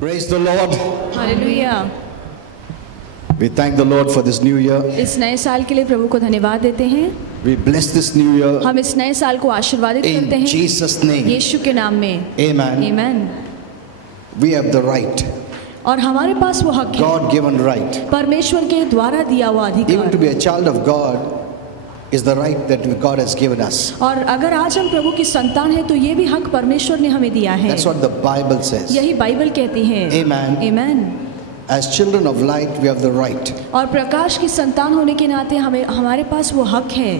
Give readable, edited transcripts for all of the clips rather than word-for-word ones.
Praise the Lord. Hallelujah. We thank the Lord for this new year. इस नए साल के लिए प्रभु को धन्यवाद देते हैं। We bless this new year हम इस नए साल को आशीर्वादित करते in हैं Jesus' name. यीशु के नाम में। Amen. आमीन। We have the right, और हमारे पास वो हक है, God-given right. परमेश्वर के द्वारा दिया हुआ Even अधिकार। to be a child of God is the right that God has given us. और अगर आज हम प्रभु की संतान हैं तो ये भी हक परमेश्वर ने हमें दिया है। That's what the Bible says. यही बाइबल कहती है। Amen. आमीन। As children of light, we have the right और प्रकाश की संतान होने के नाते हमारे पास वो हक है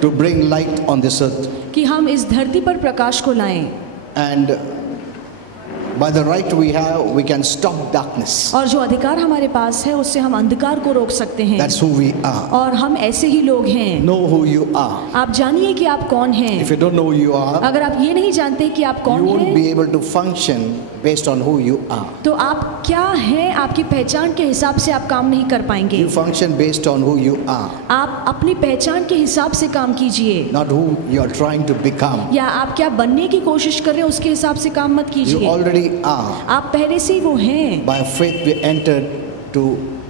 to bring light on this earth. कि हम इस धरती पर प्रकाश को लाएं। And by the right we have, we can stop darkness. और जो अधिकार हमारे पास है उससे हम अंधकार को रोक सकते हैं। That's who we are. और हम ऐसे ही लोग हैं। Know who you are. आप जानिए कि आप कौन हैं। If you don't know who you are, अगर आप ये नहीं जानते कि आप you कौन won't हैं, be able to function based on who you are. तो आप क्या हैं, आपकी पहचान के हिसाब से आप काम नहीं कर पाएंगे। You function based on who you are, आप अपनी पहचान के हिसाब से काम कीजिए, not who you are trying to become. या आप क्या बनने की कोशिश कर रहे हैं उसके हिसाब से काम मत You कीजिए। already are. आप पहले से ही वो हैं। By faith we entered to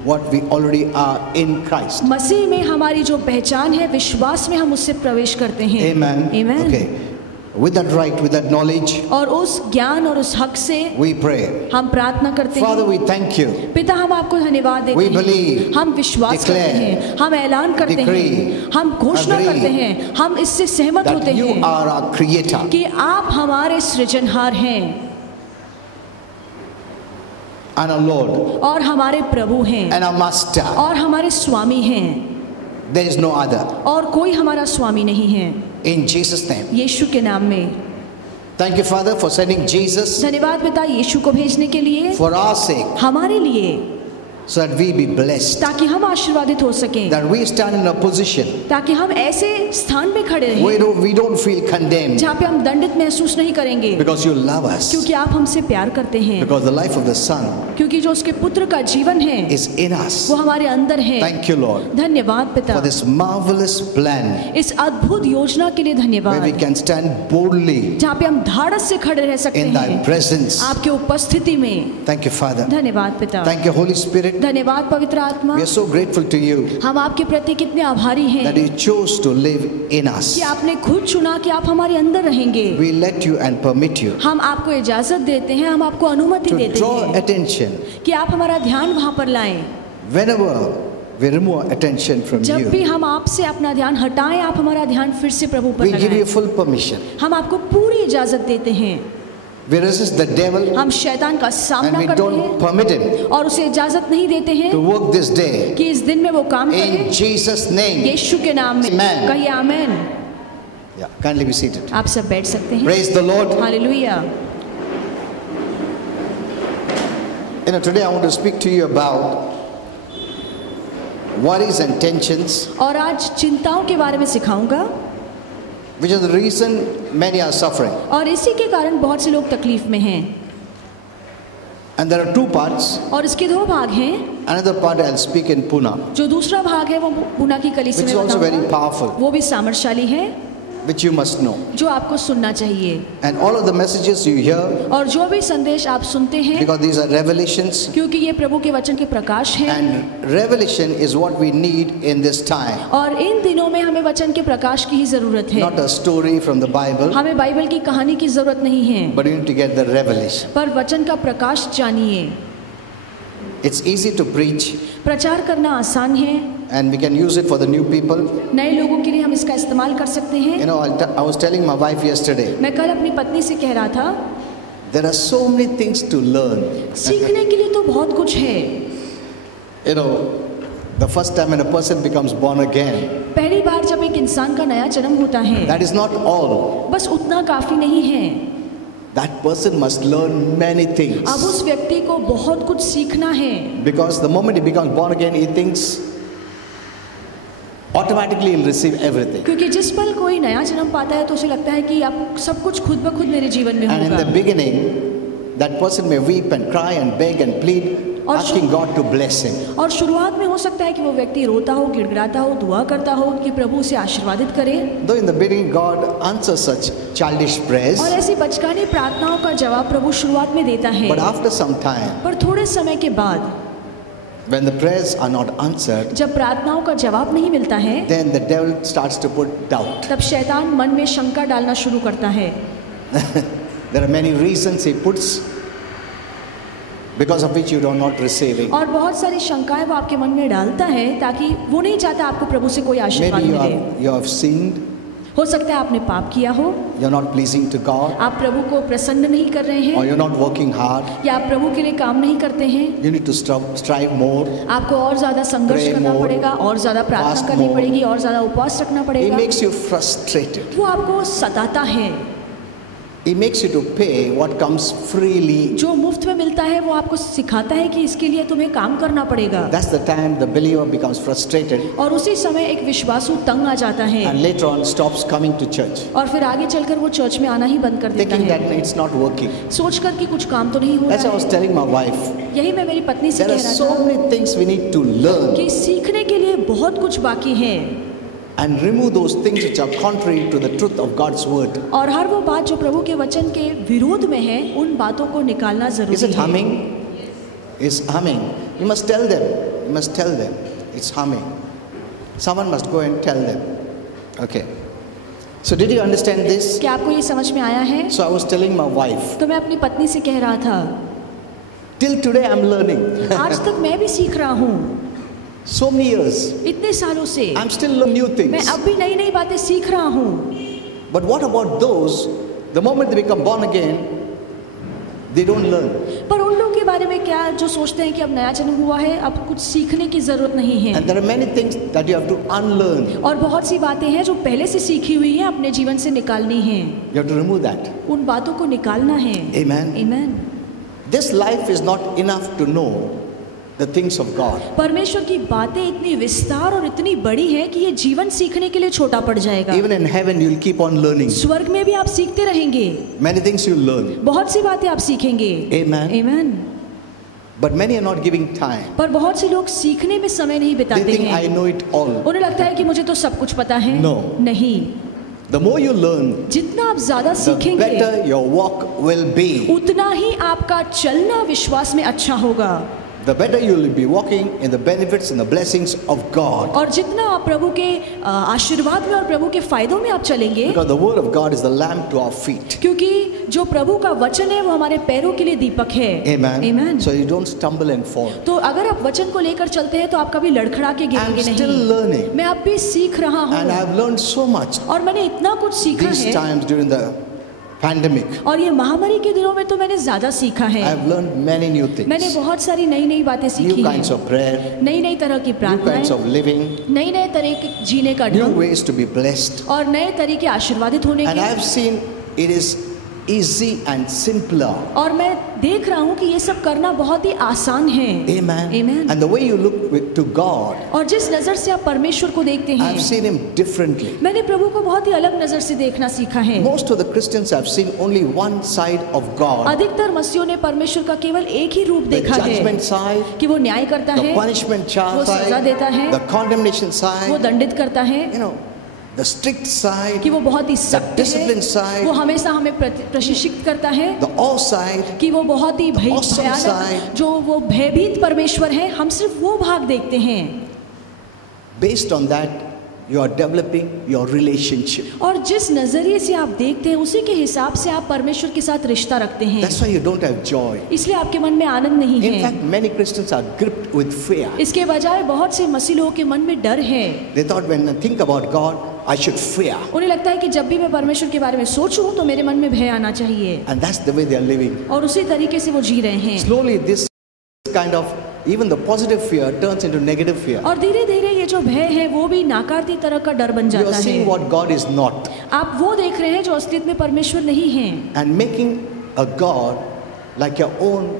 what we already are in Christ. मसीह में हमारी जो पहचान है, विश्वास में हम उससे प्रवेश करते हैं। Amen. Amen. Okay. With that right, with that knowledge, और उस ज्ञान और उस हक से we pray. हम प्रार्थना करते Father, हैं। we thank you. पिता, हम आपको धन्यवाद देते We हैं। believe, हम विश्वास declare, करते हैं, हम ऐलान करते decree, हैं, हम घोषणा agree करते हैं, हम इससे सहमत होते That you हैं are our creator. कि आप हमारे सृजनहार हैं And our Lord. और हमारे प्रभु हैं And our master. और हमारे स्वामी हैं। There is no other. और कोई हमारा स्वामी नहीं है। In Jesus' name. यीशु के नाम में Thank you, Father, for sending Jesus धन्यवाद पिता, यीशु को भेजने के लिए, for our sake, हमारे लिए, so that we be blessed. ताकि हम आशीर्वादित हो सकें, That we stand in a position ताकि हम ऐसे स्थान में खड़े where रहें we don't feel condemned जहाँ पे हम दंडित महसूस नहीं करेंगे, because you love us. क्योंकि आप हमसे प्यार करते हैं, Because the life of the Son क्योंकि जो उसके पुत्र का जीवन है is in us. वो हमारे अंदर है। Thank you, Lord, धन्यवाद for पिता, this marvelous plan इस अद्भुत योजना के लिए where we धन्यवाद, can stand boldly जहाँ पे हम धाड़स से खड़े रह सकते in thy हैं presence. आपके उपस्थिति में। Thank you, Father. धन्यवाद पिता, Thank you, Holy Spirit. धन्यवाद पवित्र आत्मा, We are so grateful to you हम आपके प्रति कितने आभारी हैं that you chose to live in us. कि आपने खुद चुना कि आप हमारे अंदर रहेंगे। We let you and permit you हम आपको इजाजत देते हैं, हम आपको अनुमति to देते draw हैं attention कि आप हमारा ध्यान वहाँ पर लाएं। whenever we remove attention from जब भी you. हम आपसे अपना ध्यान हटाएं, आप हमारा ध्यान फिर से प्रभु पर We give you लगाएं। full permission. हम आपको पूरी इजाजत देते हैं। We resist the devil हम शैतान का and सामना we करते don't हैं permit him और उसे इजाजत नहीं देते हैं to work this day. कि इस दिन में वो काम In करे। Jesus' name. यीशु के नाम में Amen. कहिए आमेन। Yeah, kindly be seated. आप सब बैठ सकते हैं। Praise the Lord. Hallelujah. You know, today I want to speak to you about worries and tensions, और आज चिंताओं के बारे में सिखाऊंगा, which is the reason many are suffering. और इसी के कारण बहुत से लोग तकलीफ में हैं। And there are two parts. और इसके दो भाग हैं। Another part I'll speak in Pune, जो दूसरा भाग है वो पुना की कलीसिया which is में also very बताऊंगा, powerful, वो भी सामर्थशाली है, which you must know. जो आपको सुनना चाहिए। And all of the messages you hear, और जो भी संदेश आप सुनते हैं, because these are revelations, क्योंकि ये प्रभु के वचन के प्रकाश हैं, and revelation is what we need in this time. और इन दिनों में हमें वचन के प्रकाश की ही जरूरत है। Not a story from the Bible, हमें बाइबल की कहानी की जरूरत नहीं है, but you need to get the revelation. पर वचन का प्रकाश जानिए। It's easy to preach, प्रचार करना आसान है, and we can use it for the new people. नए लोगों के लिए हम इसका इस्तेमाल कर सकते हैं। You know, I was telling my wife yesterday, मैं कल अपनी पत्नी से कह रहा था, there are so many things to learn. सीखने के लिए तो बहुत कुछ है। You know, the first time when a person becomes born again, पहली बार जब एक इंसान का नया जन्म होता है, that is not all. बस उतना काफी नहीं है। That person must learn many things. अब उस व्यक्ति को बहुत कुछ सीखना है, Because the moment he becomes born again, he thinks automatically he'll receive everything. क्योंकि जिस पल कोई नया जन्म पाता है तो उसे लगता है कि अब सब कुछ खुद ब खुद मेरे जीवन में And in the होगा। beginning, that person may weep and cry and beg and plead, और asking God to bless him. और शुरुआत में हो सकता है कि वो व्यक्ति रोता हो, गिड़गिड़ाता हो, दुआ करता हो कि प्रभु उसे आशीर्वादित करे। Though in the beginning God answers such childish prayers, और ऐसी बचकानी प्रार्थनाओं का जवाब प्रभु शुरुआत में देता है, but after some time, पर थोड़े समय के बाद when the prayers are not answered, जब प्रार्थनाओं का जवाब नहीं मिलता है, then the devil starts to put doubt. तब शैतान मन में शंका डालना शुरू करता है। There are many reasons he puts, because of which you are not receiving. और बहुत सारी शंकाएं वो आपके मन में डालता है ताकि वो नहीं चाहता आपको प्रभु से कोई आशीर्वाद Maybe मिले। you have sinned, हो सकता है आपने पाप किया हो, you are not pleasing to God, आप प्रभु को प्रसन्न नहीं कर रहे or हैं, you are not working hard. या आप प्रभु के लिए काम नहीं करते हैं। You need to strive more. आपको और ज्यादा संघर्ष Pray करना more, पड़ेगा, और ज्यादा fast प्रार्थना करनी more. पड़ेगी, और ज्यादा उपवास रखना He पड़ेगा। makes you frustrated. वो आपको सताता है। He makes you to pay what comes freely. जो मुफ्त में मिलता है वो आपको सिखाता है कि इसके लिए तुम्हें काम करना पड़ेगा। That's the time the believer becomes frustrated और उसी समय एक विश्वासु तंग आ जाता है, and later on stops coming to church, और फिर आगे चलकर वो चर्च में आना ही बंद कर देता thinking है, that it's not working. सोचकर कि कुछ काम तो नहीं हो That's रहा what I was है। telling my wife. यही मैं मेरी पत्नी से There कह are रहा so था many things we need to learn कि सीखने के लिए बहुत कुछ बाकी है, and remove those things which are contrary to the truth of God's word. और हर वो बात जो प्रभु के वचन के विरोध में है, उन बातों को निकालना Is जरूरी it है। humming? It's humming. You must tell them. You must tell them. It's humming. Someone must go and tell them. Okay. So did you understand this? क्या आपको ये समझ में आया है? So I was telling my wife, तो मैं अपनी पत्नी से कह रहा था, till today I'm learning. आज तक मैं भी सीख रहा हूँ, So many years. इतने सालों से I'm still learning new मैं things. अब भी नई नई बातें सीख रहा हूँ। But what about those, the moment they become born again, they don't learn. पर उन लोगों के बारे में क्या जो सोचते हैं कि अब नया जन्म हुआ है, अब कुछ सीखने की जरूरत नहीं है, And there are many things that you have to unlearn. और बहुत सी बातें हैं जो पहले से सीखी हुई हैं अपने जीवन से निकालनी है, You have to remove that. उन बातों को निकालना है। Amen. Amen। This life is not enough to know the things of God. परमेश्वर की बातें इतनी विस्तार और इतनी बड़ी है कि ये जीवन सीखने के लिए छोटा पड़ जाएगा। Even in heaven, you'll keep on learning. स्वर्ग में भी आप सीखते रहेंगे, Many things you'll learn. बहुत सी बातें आप सीखेंगे। Amen. Amen। But many are not giving time. पर बहुत से लोग सीखने में समय नहीं They बिताते think I हैं, know it all. उन्हें लगता है कि मुझे तो सब कुछ पता है। No. नहीं, The more you learn, जितना आप ज्यादा the सीखेंगे better your walk will be. उतना ही आपका चलना विश्वास में अच्छा होगा, The better you will be walking in the benefits and the blessings of God. और जितना आप प्रभु के आशीर्वाद में और प्रभु के फायदों में आप चलेंगे, Because the word of God is the lamp to our feet. क्योंकि जो प्रभु का वचन है वो हमारे पैरों के लिए दीपक है। Amen. Amen। So you don't stumble and fall. तो अगर आप वचन को लेकर चलते हैं तो आप कभी लड़खड़ा के I'm गिरेंगे still नहीं। learning. मैं अब भी सीख रहा And I हूँ, have learned so much और मैंने इतना कुछ सीखा these है, times during the pandemic. और ये महामारी के दिनों में तो मैंने ज्यादा सीखा I है। have learned many new मैंने things. बहुत सारी नई नई बातें सीखी New kinds हैं, of prayer, नई नई तरह की new kinds प्रार्थनाएं, of living, नई नए तरह के जीने का new ढंग, ways to be blessed. और नए तरीके आशीर्वादित होने And I के। have seen it is easy and simpler. और मैं देख रहा हूँ कि ये सब करना बहुत ही आसान है। Amen. Amen। And the way you look to God, और जिस नजर से आप परमेश्वर को देखते I हैं, have seen Him differently. मैंने प्रभु को बहुत ही अलग नजर से देखना सीखा है। Most of the Christians have seen only one side of God. अधिकतर मसीहों ने परमेश्वर का केवल एक ही रूप The देखा है, judgment side, कि वो न्याय करता the है, punishment वो सजा देता side, है, the condemnation वो side, दंडित करता है, you know, the strict side, कि वो बहुत ही the सख्त discipline है, side, वो हमेशा हमें प्रशिक्षित करता है, the awe side. कि वो बहुत ही awesome भयानक, side. जो वो भयभीत परमेश्वर है, हम सिर्फ वो भाग देखते हैं। Based on that, you are developing your relationship. और जिस नजरिए से आप देखते हैं उसी के हिसाब से आप परमेश्वर के साथ रिश्ता रखते हैं, That's why you don't have joy. इसलिए आपके मन में आनंद नहीं In है। fact, many Christians are gripped with fear. इसके बजाय बहुत से मसीह लोगों के मन में डर है। They thought when I think about God, I should fear. उन्हें लगता है कि जब भी मैं परमेश्वर के बारे में सोचूं तो मेरे मन में भय आना चाहिए, And that's the way they are living. और उसी तरीके से वो जी रहे हैं। Slowly, this kind of, even the positive fear turns into negative fear. और धीरे धीरे ये जो भय है वो भी नाकारती तरह का डर बन You जाता are है। seeing what God is not आप वो देख रहे हैं जो असलियत में परमेश्वर नहीं है, and making a God like your own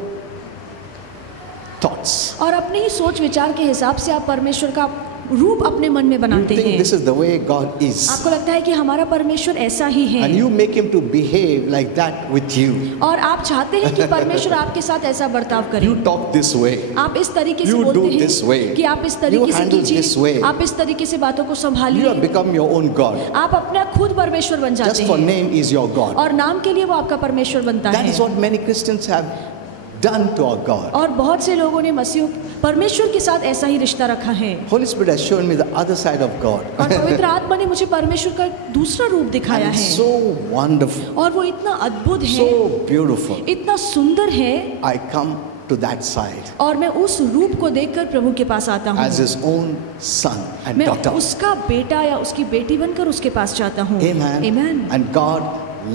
thoughts. और अपने ही सोच विचार के हिसाब से आप परमेश्वर का रूप अपने मन में You बनाते think हैं। this is the way God is. आपको लगता है कि हमारा परमेश्वर ऐसा ही है, And you make him to behave like that with you. और आप चाहते हैं कि परमेश्वर आपके साथ ऐसा बर्ताव करे। You talk this way. आप इस तरीके से You बोलते do this way. हैं कि आप इस You तरीके से handle this way. कीजिए, आप इस तरीके से बातों को You संभालिए। have become your own God. आप अपना खुद परमेश्वर बन जाते Just for हैं, name is your God. और नाम के लिए वो आपका परमेश्वर बनता That है। is what many Christians have done to our God. और बहुत से लोगों ने मसीह परमेश्वर के साथ ऐसा ही रिश्ता रखा है। Holy Spirit has shown me the other side of God. और पवित्र आत्मा ने मुझे परमेश्वर का दूसरा रूप दिखाया And it's है, so wonderful, और वो इतना अद्भुत है, so beautiful. इतना सुंदर है, I come to that side और मैं उस रूप को देखकर प्रभु के पास आता हूँ। as his own son and मैं daughter. उसका बेटा या उसकी बेटी बनकर उसके पास जाता हूँ। Amen. Amen. And God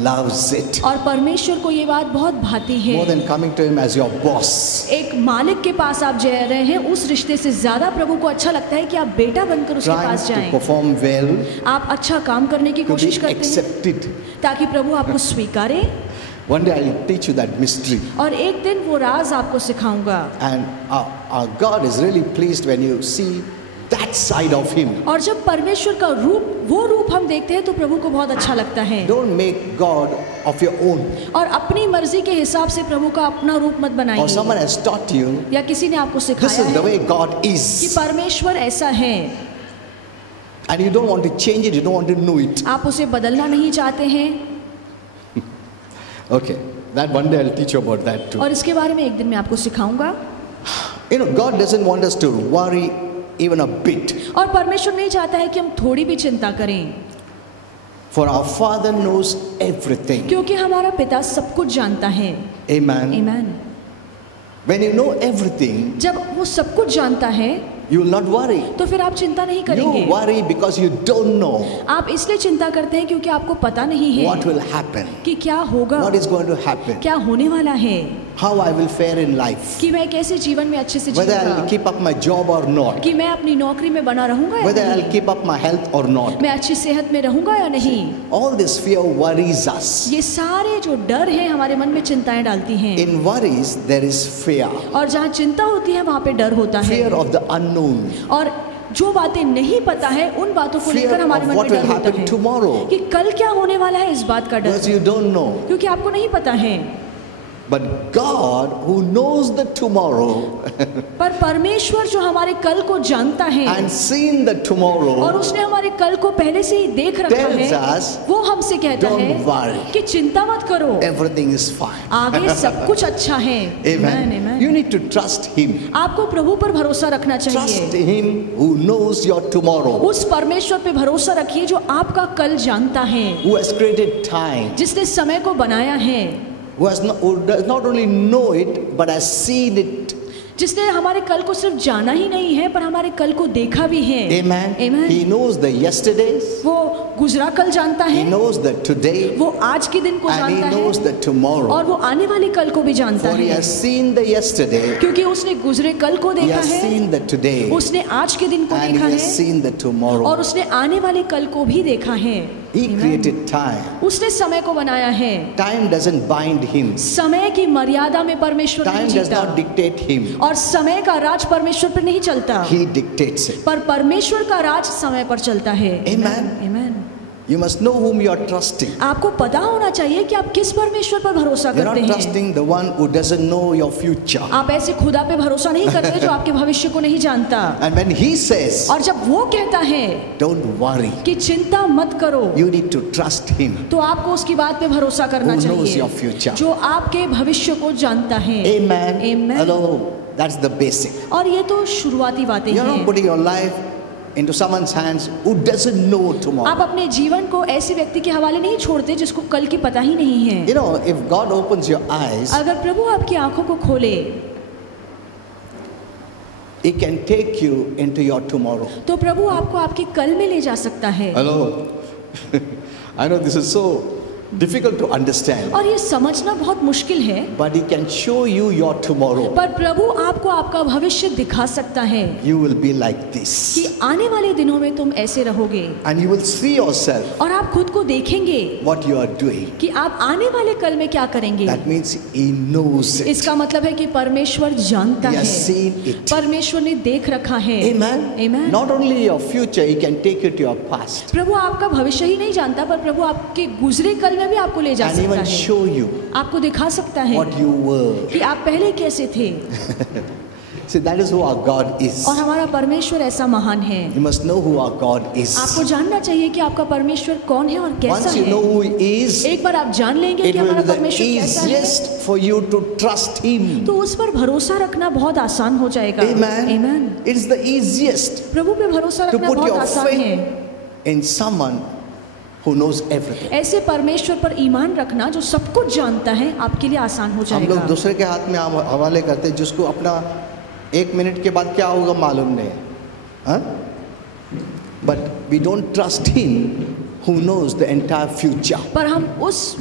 loves it और परमेश्वर को ये बात बहुत भाती है। more than coming to him as your boss. एक मालिक के पास आप जा रहे हैं, उस रिश्ते से ज्यादा प्रभु को अच्छा लगता है कि आप बेटा बनकर उसके Trying पास to जाएं। perform well, आप अच्छा काम करने की to be कोशिश करते हैं accepted. ताकि प्रभु आपको स्वीकारे, One day I'll teach you that mystery. और एक दिन वो राज आपको सिखाऊंगा। And our God is really pleased when you see that side of him. और जब परमेश्वर का रूप, वो रूप हम देखते हैं तो प्रभु को बहुत अच्छा लगता है। Don't make God of your own. और अपनी मर्जी के हिसाब से प्रभु का अपना रूप मत Or बनाइए, someone has taught you या किसी ने आपको this सिखाया is the है way God कि is. परमेश्वर ऐसा है, And you don't want to change it, you don't want to know it. आप उसे बदलना नहीं चाहते हैं। Okay, that one day I'll teach you about that too. और इसके बारे में एक दिन मैं आपको सिखाऊंगा। You know, God doesn't want us to worry even a bit. और परमेश्वर नहीं चाहता है कि हम थोड़ी भी चिंता करें, For our Father knows everything. क्योंकि हमारा पिता सब कुछ जानता है। Amen. Amen. When you know everything, जब वो सब कुछ जानता है you will not worry. तो फिर आप चिंता नहीं करेंगे। You worry because you don't know आप इसलिए चिंता करते हैं क्योंकि आपको पता नहीं है what will happen, कि क्या होगा, what is going to happen, क्या होने वाला है, how I will fare in life, कि मैं कैसे जीवन में अच्छे से whether I'll जीऊंगा, keep up my job or not, कि मैं अपनी नौकरी में बना रहूंगा या whether I'll नहीं, keep up my health or not. मैं अच्छी सेहत में रहूंगा या नहीं। All this fear worries us. ये सारे जो डर हैं हमारे मन में चिंताएं डालती हैं, In worries, there is fear. और जहाँ चिंता होती है वहाँ पे डर होता है, Fear of the unknown. और जो बातें नहीं पता है उन बातों को Fear लेकर हमारे of मन what में will डर होता happen है tomorrow. कि कल क्या होने वाला है, इस बात का डर, Because you don't know. क्योंकि आपको नहीं पता है। But God, who knows the tomorrow पर परमेश्वर जो हमारे कल को जानता है and seen the और tomorrow, उसने हमारे कल को पहले से ही देख रखा tells है, us, वो हमसे कहता don't है worry. कि चिंता मत करो, everything is fine. आगे सब कुछ अच्छा है। Amen. Amen. You need to trust Him. आपको प्रभु पर भरोसा रखना Trust चाहिए। Him who knows your tomorrow, उस परमेश्वर पे भरोसा रखिए जो आपका कल जानता है, who has created time, जिसने समय को बनाया है, who does not only know it but has seen it. जिसने हमारे कल को सिर्फ जाना ही नहीं है पर हमारे कल को देखा भी है। Amen. Amen. He knows the yesterdays, वो गुजरा कल जानता He है, knows the today, वो आज के दिन को and He जानता knows है, the tomorrow. और वो आने वाले कल को भी जानता For He है, has seen the yesterday, क्योंकि उसने गुजरे कल को He देखा has है, seen the today, उसने आज के दिन को and He देखा has है, seen the और tomorrow. उसने आने वाले कल को भी देखा है। He Amen. created time. उसने समय को बनाया है। Time doesn't bind Him. समय की मर्यादा में परमेश्वर नहीं Time does जीता, not dictate Him. और समय का राज परमेश्वर पर नहीं चलता, He dictates it. पर परमेश्वर का राज समय पर चलता है। Amen. Amen. You must know whom you are trusting. आपको पता होना चाहिए कि आप किस परमेश्वर पर भरोसा You're करते not हैं। trusting the one who doesn't know your future. आप ऐसे खुदा पे भरोसा नहीं करते जो आपके भविष्य को नहीं जानता। And when He says, और जब वो कहता है don't worry, कि चिंता मत करो, you need to trust Him. तो आपको उसकी बात पे भरोसा करना Who knows चाहिए, your future. जो आपके भविष्य को जानता है। Amen. Amen. Hello. That's the basic. और ये तो शुरुआती बातें You're not हैं। putting your life into someone's hands who doesn't know आप tomorrow. अपने जीवन को ऐसे व्यक्ति के हवाले नहीं छोड़ते जिसको कल की पता ही नहीं है। You know, if God opens your eyes, अगर प्रभु आपकी आंखों को खोले He can take you into your tomorrow. तो प्रभु आपको आपके कल में ले जा सकता है। Hello. I know this is so difficult to understand. और ये समझना बहुत मुश्किल है, But He can show you your tomorrow. पर प्रभु आपको आपका भविष्य दिखा सकता है You will be like this. कि आने वाले दिनों में तुम ऐसे रहोगे, And you will see yourself और आप खुद को देखेंगे what you are doing. कि आप आने वाले कल में क्या करेंगे। That means He knows it. इसका मतलब है कि परमेश्वर जानता He है, has seen it. परमेश्वर ने देख रखा है। Amen. Amen. Not only your future, He can take you to your past. प्रभु आपका भविष्य ही नहीं जानता, पर प्रभु आपके गुजरे कल में भी आपको ले जा And सकता even है, show you आपको दिखा सकता है what you were. कि आप पहले कैसे थे। See, that is who our God is. और हमारा परमेश्वर ऐसा महान है। You must know who our God is. आपको जानना चाहिए कि आपका परमेश्वर कौन है और कैसा Once you know है। who He is, एक बार आप जान लेंगे it कि will हमारा be the परमेश्वर कैसा है, easiest for you to trust Him. तो उस पर भरोसा रखना बहुत आसान हो जाएगा। Amen. Amen. It's the easiest प्रभु पे भरोसा to रखना put बहुत your आसान है। faith in someone who knows everything. ऐसे परमेश्वर पर ईमान रखना जो सब कुछ जानता है, आपके लिए आसान हो हम लोग जाएगा। दूसरे के हाथ में हवाले करते हैं, जिसको अपना 1 मिनट के बाद क्या होगा मालूम नहीं, हाँ? But we don't trust Him who knows the entire future. पर हम उस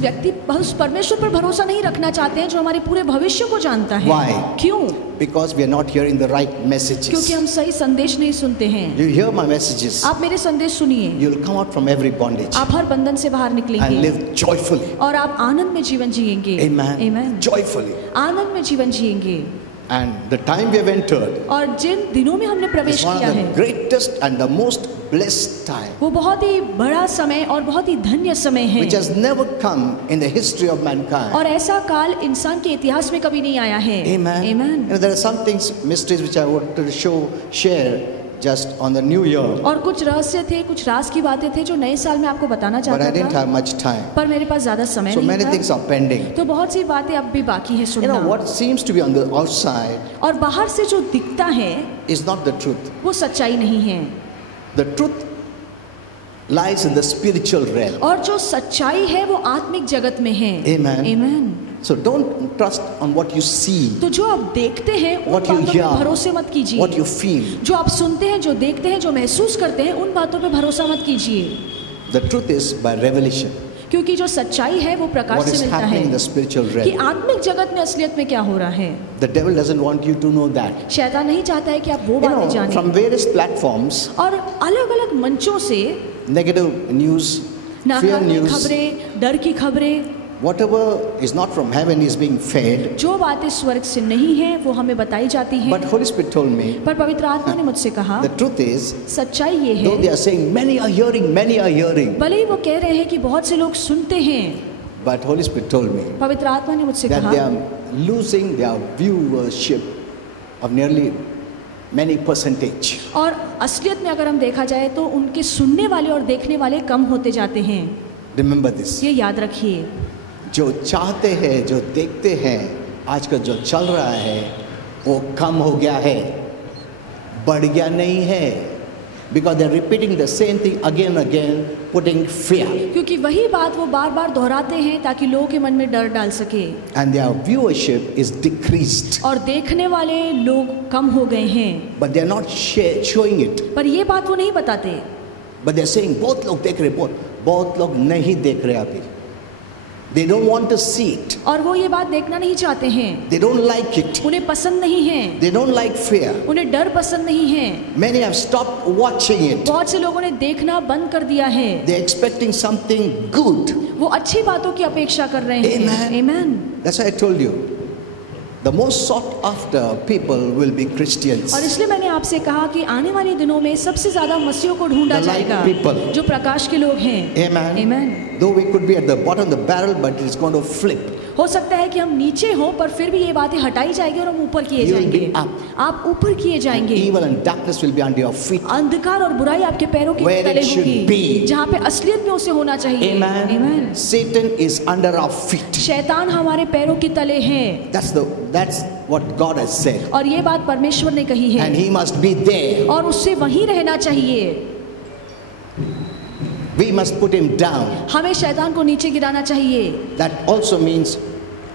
परमेश्वर पर भरोसा नहीं रखना चाहते हैं जो हमारे पूरे भविष्य को जानता है। Why? क्यों? Because we are not hearing the right क्योंकि messages. हम सही संदेश नहीं सुनते हैं। You hear my messages, आप मेरे संदेश सुनिए, you'll come out from every bondage आप हर बंधन से बाहर and निकलेंगे live joyfully. और आप आनंद में जीवन जिएंगे। Amen. Amen. Joyfully. आनंद में जीवन जिएंगे। And the time we have entered और जिन दिनों में हमने is प्रवेश one किया of the है, greatest and the most blessed time, वो बहुत ही बड़ा समय और बहुत ही धन्य समय है, which has never come in the history of mankind. और ऐसा काल इंसान के इतिहास में कभी नहीं आया है। Amen. Amen. You know, there are some things, mysteries which I want to share just on the new year, और कुछ रहस्य थे, कुछ राज की बातें थे जो नए साल में आपको बताना but I चाहता didn't था, have much time. पर मेरे पास ज्यादा समय So many नहीं things था, are pending. तो बहुत सी बातें अब भी बाकी है You सुनना। know, what seems to be on the outside और बाहर से जो दिखता है is not the truth. वो सच्चाई नहीं है, The truth lies in the spiritual realm. और जो सच्चाई है वो आत्मिक जगत में है। Amen. Amen. So don't trust on what you see, तो जो आप देखते हैं उन what you बातों पे hear, भरोसे मत कीजिए। what you feel. जो आप सुनते हैं, जो देखते हैं, जो महसूस करते हैं, उन बातों पे भरोसा मत कीजिए, The truth is by revelation. क्योंकि जो सच्चाई है वो प्रकाश What से is मिलता है happening in the spiritual कि realm. आत्मिक जगत में असलियत में क्या हो रहा है। The devil doesn't want you to know that. शैतान नहीं चाहता है कि आप वो You बातें know, जानें। from various platforms, और अलग अलग मंचों से negative news, fear नकारात्मक news, खबरें, डर की खबरें, whatever is not from heaven is being fed. जो बातें स्वर्ग से नहीं है वो हमें बताई जाती हैं। But Holy Spirit told me, पर पवित्र आत्मा ने मुझसे कहा, the truth is, सच्चाई ये though they है, are saying many are hearing, भले ही वो कह रहे हैं कि बहुत से लोग सुनते हैं, but Holy Spirit told me पवित्र आत्मा ने मुझसे that कहा they are losing their viewership of nearly many percentage. और असलियत में अगर हम देखा जाए तो उनके सुनने वाले और देखने वाले कम होते जाते हैं। Remember this. ये याद रखिए, जो चाहते हैं, जो देखते हैं, आज का जो चल रहा है वो कम हो गया है, बढ़ गया नहीं है, because they are repeating the same thing again and again, putting fear, क्योंकि वही बात वो बार बार दोहराते हैं ताकि लोगों के मन में डर डाल सके, and their viewership is decreased, और देखने वाले लोग कम हो गए हैं। but they are not showing it, पर ये बात वो नहीं बताते, but they are saying बहुत लोग देख रहे, बहुत लोग नहीं देख रहे अभी, they don't want to see it, और वो ये बात देखना नहीं चाहते हैं, they don't like it, उन्हें पसंद नहीं है, they don't like fear. उन्हें डर पसंद नहीं है। Many have stopped watching it. बहुत से लोगों ने देखना बंद कर दिया है, They're expecting something good. वो अच्छी बातों की अपेक्षा कर रहे हैं। Amen. Amen. That's why I told you, the most sought after people will be Christians. और इसलिए मैंने आपसे कहा कि आने वाले दिनों में सबसे ज्यादा मसीहों को ढूंढा The light जाएगा, people. जो प्रकाश के लोग हैं। Amen. Amen. Though we could be at the bottom of the barrel, but it's going to flip. हो सकता है कि हम नीचे हो पर फिर भी ये बातें हटाई जाएगी और हम ऊपर किए You will be जाएंगे। up. आप ऊपर किए जाएंगे। Evil and darkness will be under your feet. अंधकार और बुराई आपके पैरों के Where it तले should होगी, be. जहाँ पे असलियत में उसे होना चाहिए। Amen. Amen. Satan is under our feet. शैतान हमारे पैरों के तले है, That's what God has said. और ये बात परमेश्वर ने कही है, And he must be there. और उससे वहीं रहना चाहिए। We must put him down. हमें शैतान को नीचे गिराना चाहिए। That also means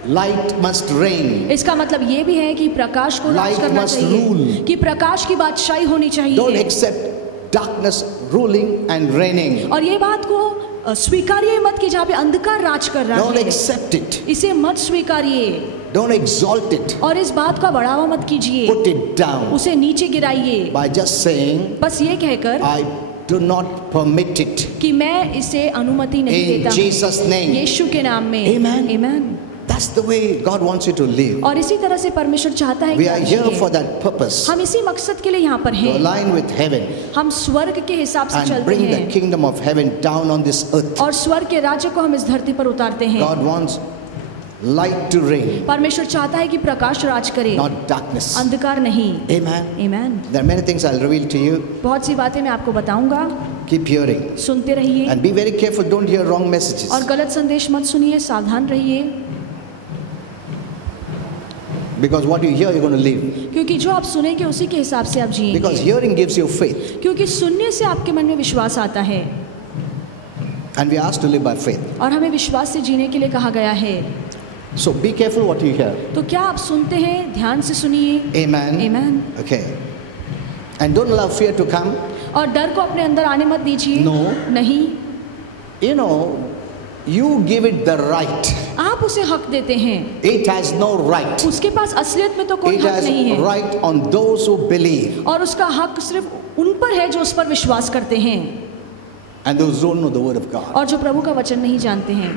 light must reign. इसका मतलब ये भी है कि प्रकाश को राज Light करना must चाहिए, rule. कि प्रकाश की बादशाही होनी Don't चाहिए, accept darkness ruling and reigning. और ये बात को स्वीकारिए मत कि जहाँ पे अंधकार राज कर रहा Don't है, accept it. इसे मत स्वीकारिए Don't exalt it. और इस बात का बढ़ावा मत कीजिए, Put it down उसे नीचे गिराइए, by just saying, बस ये कहकर I do not permit it. कि मैं इसे अनुमति नहीं In देता Jesus' name. यीशु के नाम में। Amen. Amen। That's the way God wants you to live. और इसी तरह से परमेश्वर चाहता है We कि are आप here जिए। for that purpose. हम इसी मकसद के लिए यहाँ पर To हैं, align with heaven हम स्वर्ग के हिसाब से and चलते bring the हैं kingdom of heaven down on this earth. और स्वर्ग के राज्य को हम इस धरती पर उतारते हैं। God wants light to reign, परमेश्वर चाहता है कि प्रकाश राज करे, not darkness. अंधकार नहीं। Amen. Amen। There are many things I'll reveal to you. बहुत सी बातें मैं आपको बताऊंगा, Keep hearing. सुनते रहिए And be very careful, don't hear wrong messages. और गलत संदेश मत सुनिए, सावधान रहिए, Because what you hear, you're going to live. क्योंकि जो आप सुनेंगे उसी के हिसाब से आप Because जिएंगे। hearing gives you faith. क्योंकि सुनने से आपके मन में विश्वास आता है And we are asked to live by faith. और हमें विश्वास से जीने के लिए कहा गया है। So be careful what you hear. तो क्या आप सुनते हैं, ध्यान से सुनिए। Amen. Amen। Okay. And don't allow fear to come. और डर को अपने अंदर आने मत दीजिए। No. नहीं, You know, you give it the right. आप उसे हक देते हैं, It has no right. उसके पास असलियत में तो कोई It हक has नहीं है right on those who believe और उसका हक सिर्फ उन पर है जो उस पर विश्वास करते हैं and those who don't know the word of God. और जो प्रभु का वचन नहीं जानते हैं।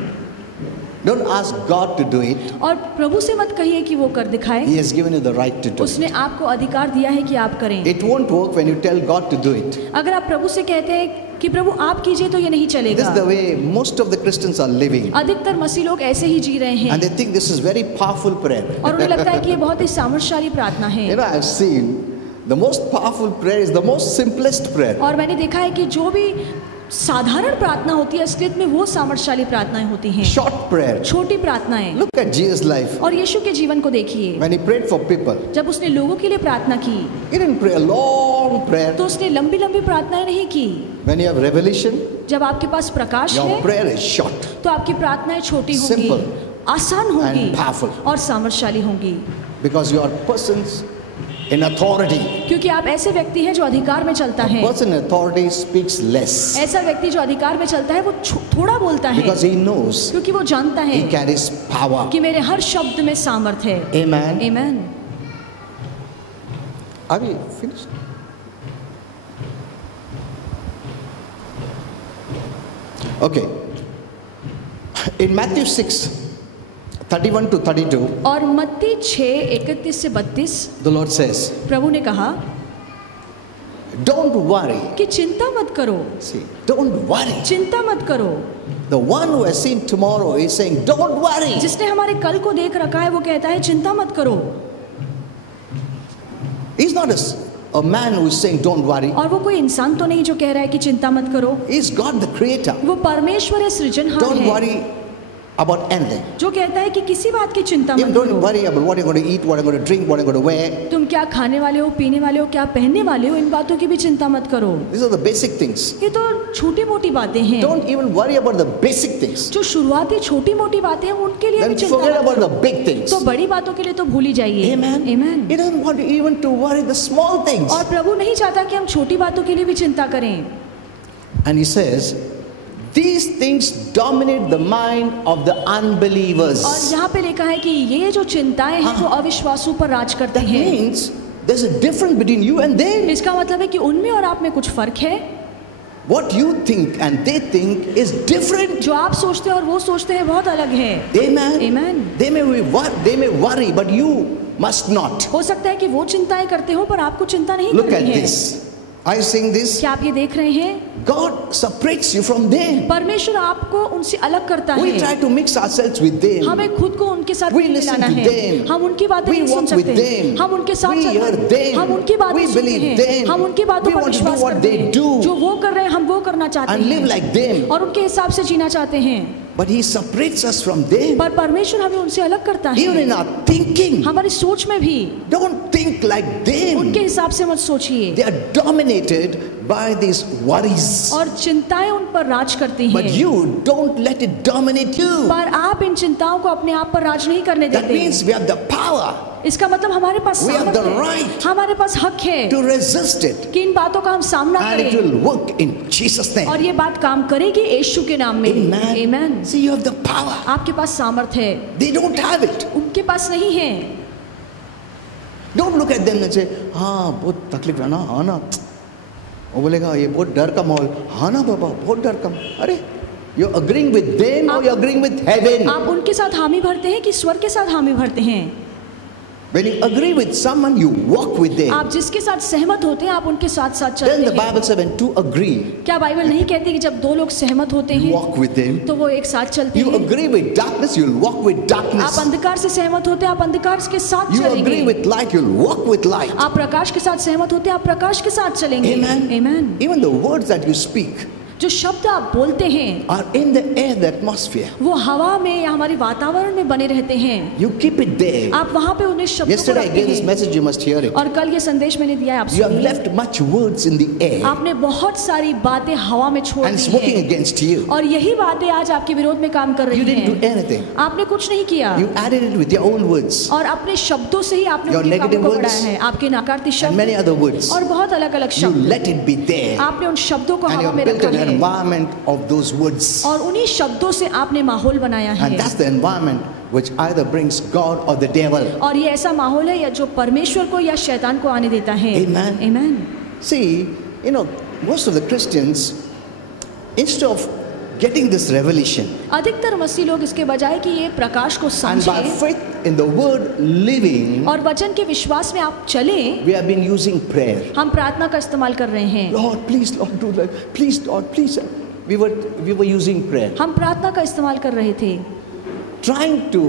Don't ask God to do it. और प्रभु से मत कहिए कि वो कर दिखाए, He has given you the right to do उसने it. आपको अधिकार दिया है कि आप करें। It won't work when you tell God to do it. अगर आप प्रभु से कहते हैं कि प्रभु आप कीजिए तो ये नहीं This is चलेगा। the way most of the Christians are living. अधिकतर मसीह लोग ऐसे ही जी रहे हैं And they think this is very powerful prayer. और उन्हें लगता है कि ये बहुत ही सामर्थ्यशाली प्रार्थना है। You know, I've seen the most powerful prayer is the most simplest prayer. और मैंने देखा है कि जो भी साधारण प्रार्थना होती है असलियत में वो सामर्थ्यशाली प्रार्थनाएं होती हैं, Short prayer. छोटी प्रार्थनाएं। Look at Jesus' life. और यीशु के जीवन को देखिए, When he prayed for people, जब उसने लोगों के लिए प्रार्थना की he didn't pray a long prayer. तो उसने लंबी लंबी प्रार्थनाएं नहीं की। When you have revelation, जब आपके पास प्रकाश your है prayer is short. तो आपकी प्रार्थनाएं छोटी होंगी, Simple आसान होंगी and powerful. और सामर्थ्यशाली होंगी, Because you are persons in authority. क्योंकि आप ऐसे व्यक्ति हैं जो अधिकार में चलता है। Person in authority speaks less ऐसा व्यक्ति जो अधिकार में चलता है वो थोड़ा बोलता है, because he knows क्योंकि वो जानता है he carries power. कि मेरे हर शब्द में सामर्थ है। Amen. Amen। Are we finished? Okay. In Matthew 6:31 to 32, और मत्ती 6:31 से 32 the Lord says, प्रभु ने कहा don't worry. कि चिंता मत करो, See, don't worry. चिंता मत करो। The one who has seen tomorrow is saying, don't worry. जिसने हमारे कल को देख रखा है वो कहता है चिंता मत करो। He's not a man who is saying, don't worry. और वो कोई इंसान तो नहीं जो कह रहा है कि चिंता मत करो। He's God the creator. वो परमेश्वर है, सृजनहार Don't है, worry about anything. जो कहता है कि किसी बात की चिंता Even मत don't करो। worry about what you're going to eat, what you're going to drink, what you're going to wear. तुम क्या खाने वाले हो, पीने वाले हो, क्या पहनने वाले हो, इन बातों की भी चिंता मत करो। These are the basic things. ये तो छोटी मोटी बातें हैं। Don't even worry about the basic things. जो शुरुआती छोटी मोटी बातें हैं उनके लिए भी Then चिंता forget मत about करो। the big things. तो बड़ी बातों के लिए तो भूल ही जाइए। Amen. Amen। He doesn't want you even to worry the small things. और प्रभु नहीं चाहता कि हम छोटी बातों के लिए भी चिंता करें। And he says, these things dominate the mind of the unbelievers. और यहाँ पे लिखा है कि ये जो चिंताएं हैं वो अविश्वासों पर राज करती That हैं। means there's a difference between you and them. इसका मतलब है कि उनमें और आप में कुछ फर्क है। What you think and they think is different. जो आप सोचते हैं और वो सोचते हैं बहुत अलग है। Amen. Amen। They may worry, but you must not. हो सकता है कि वो चिंताएं करते हो पर आपको चिंता नहीं Look at करनी है। this. Are you seeing this? क्या आप ये देख रहे हैं? God separates you from them. परमेश्वर आपको उनसे अलग करता We है। try to mix ourselves with them. हमें खुद को उनके साथ We नहीं listen मिलाना to है। them. हम उनकी बातें We नहीं सुन walk with सकते। them. हम उनके साथ We चलते hear हैं। them. हम उनकी बातें We सुनते believe हैं। them. हम उनकी बातों We पर want to do विश्वास what करते they हैं। do. जो वो कर रहे हैं हम वो करना चाहते And live हैं like them. और उनके हिसाब से जीना चाहते हैं। But He separates us from them. पर परमेश्वर हमें उनसे अलग करता Even है। in our thinking, हमारी सोच में भी don't think like them. उनके हिसाब से मत सोचिए। They are dominated by these worries. और चिंताएं उन पर राज करती But हैं। you don't let it dominate you. पर आप इन चिंताओं को अपने आप पर राज नहीं करने That देते। means we have the power इसका मतलब हमारे पास We have सामर्थ the है, right हमारे पास हक है to resist it. कि इन बातों का हम सामना And it करें, will work in Jesus' name. और ये बात काम करेगी यीशु के नाम में। Amen. Amen। See, you have the power. आपके पास सामर्थ है, They don't have it. उनके पास नहीं है। Don't look at them and say, हाँ बहुत तकलीफ है ना, हाँ ना। वो बोलेगा ये बहुत डर का माहौल, हाँ ना बाबा बहुत डर का। अरे you're agreeing with them or you're agreeing with heaven? आप उनके साथ हामी भरते हैं कि स्वर्ग के साथ हामी भरते हैं? When you agree with someone, you walk with them. आप जिसके साथ सहमत होते हैं आप उनके साथ साथ Then चलते the हैं। Bible says when two agree, क्या बाइबल नहीं कहती कि जब दो लोग सहमत होते you हैं walk with them. तो वो एक साथ चलते You हैं? agree with darkness, you'll walk with आप darkness. अंधकार से सहमत होते हैं, आप अंधकार के साथ You चलेंगे। agree with light, you'll walk with light. आप प्रकाश के साथ सहमत होते हैं, आप प्रकाश के साथ चलेंगे। Amen. Amen। Even the words that you speak जो शब्द आप बोलते हैं are in the air, the atmosphere. वो हवा में या हमारे वातावरण में बने रहते हैं। You keep it there. आप वहाँ पे उन्हें शब्दों को Yesterday I रखते gave this हैं। message, you must hear it. और कल ये संदेश मैंने दिया है, आप You have सुनिए। left much words in the air आपने बहुत सारी बातें हवा में छोड़ and it's दी working हैं against you. और यही बातें आज आपके विरोध में काम कर You रही didn't do हैं। anything. आपने कुछ नहीं किया You added it with your own words और अपने शब्दों से ही आपने Your उनके कामों negative को words बढ़ाया है। आपके नकारात्मक and शब्द many other words. और बहुत अलग अलग You शब्द let it be there आपने उन शब्दों को and you हवा में have built रखा an है environment of those words. और उन्हीं शब्दों से आपने माहौल बनाया है। And that's the environment which either brings God or the devil. और ये ऐसा माहौल है या जो परमेश्वर को या शैतान को आने देता है। Amen. Amen। See, you know, most of the Christians, instead of getting this revelation अधिकतर मसीह लोग इसके बजाय कि ये प्रकाश को and by समझें faith in the word living, और वचन के विश्वास में आप चलें, we have been using prayer. हम प्रार्थना का इस्तेमाल कर रहे हैं। Lord, please, Lord, do that. Please, Lord, please. We were using prayer, हम प्रार्थना का इस्तेमाल कर रहे थे। trying to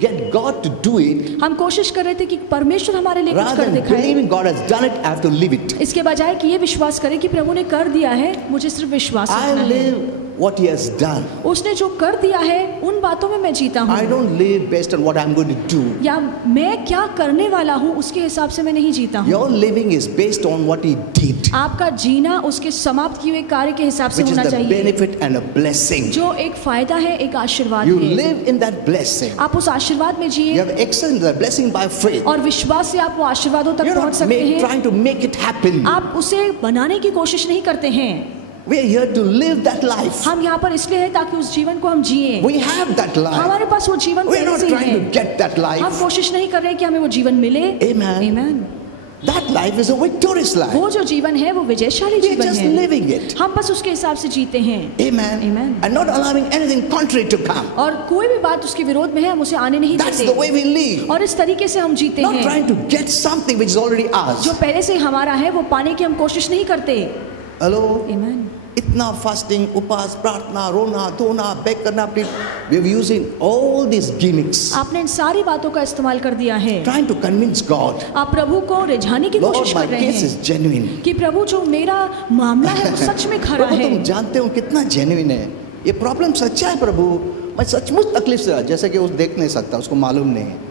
get God to do it हम कोशिश कर रहे थे कि परमेश्वर हमारे लिए कुछ rather कर than दिखाए, believing God has done it. I have to live it. इसके बजाय कि ये विश्वास करें कि प्रभु ने कर दिया है, मुझे सिर्फ विश्वास I रखना है। live what He has done. उसने जो कर दिया है उन बातों में मैं जीता I हूँ, don't live based on what I'm going to do. या मैं क्या करने वाला हूँ उसके हिसाब से मैं नहीं जीता हूँ। Your living is based on what He did, आपका जीना उसके समाप्त किए हुए कार्य के हिसाब से which is होना the चाहिए, benefit and a blessing. जो एक फायदा है, एक आशीर्वाद You है। live in that blessing. आप उस आशीर्वाद में You जिए have access to the blessing by faith. और विश्वास से आप वो आशीर्वादों तक You're पहुंच not सकते हैं। trying to make it happen. आप उसे बनाने की कोशिश नहीं करते हैं। We are here to live that life. हम यहाँ पर इसलिए हैं ताकि उस जीवन को हम जिए। We have that life. हमारे पास वो जीवन We are पहले not से ही trying to है। get that हम life. कोशिश नहीं कर रहे कि हमें वो जीवन मिले। Amen. Amen। That life is a victorious life. वो जो जीवन है वो विजयशाली We are जीवन just है। living it. हम बस उसके हिसाब से जीते हैं। Amen. Amen। And not allowing anything contrary to come. और कोई भी बात उसके विरोध में है हम उसे आने नहीं That's the देते way we live. और इस तरीके से हम जीते Not हैं। trying to get something which is already ours. जो पहले से हमारा है वो पाने की हम कोशिश नहीं करते। Hello? Amen। इतना फास्टिंग, उपास, प्रार्थना, रोना, धोना, बेक करना, we are using all these gimmicks, आपने इन सारी बातों का इस्तेमाल कर दिया है। trying to convince God, आप प्रभु को रिझाने की Lord, कोशिश my कर रहे case is हैं genuine. कि प्रभु जो मेरा मामला है वो सच में खरा प्रभु है। तुम जानते हो कितना जेन्युइन है, ये प्रॉब्लम सच्चा है प्रभु, मैं सचमुच तकलीफ से, जैसे कि वो देख नहीं सकता, उसको मालूम नहीं है।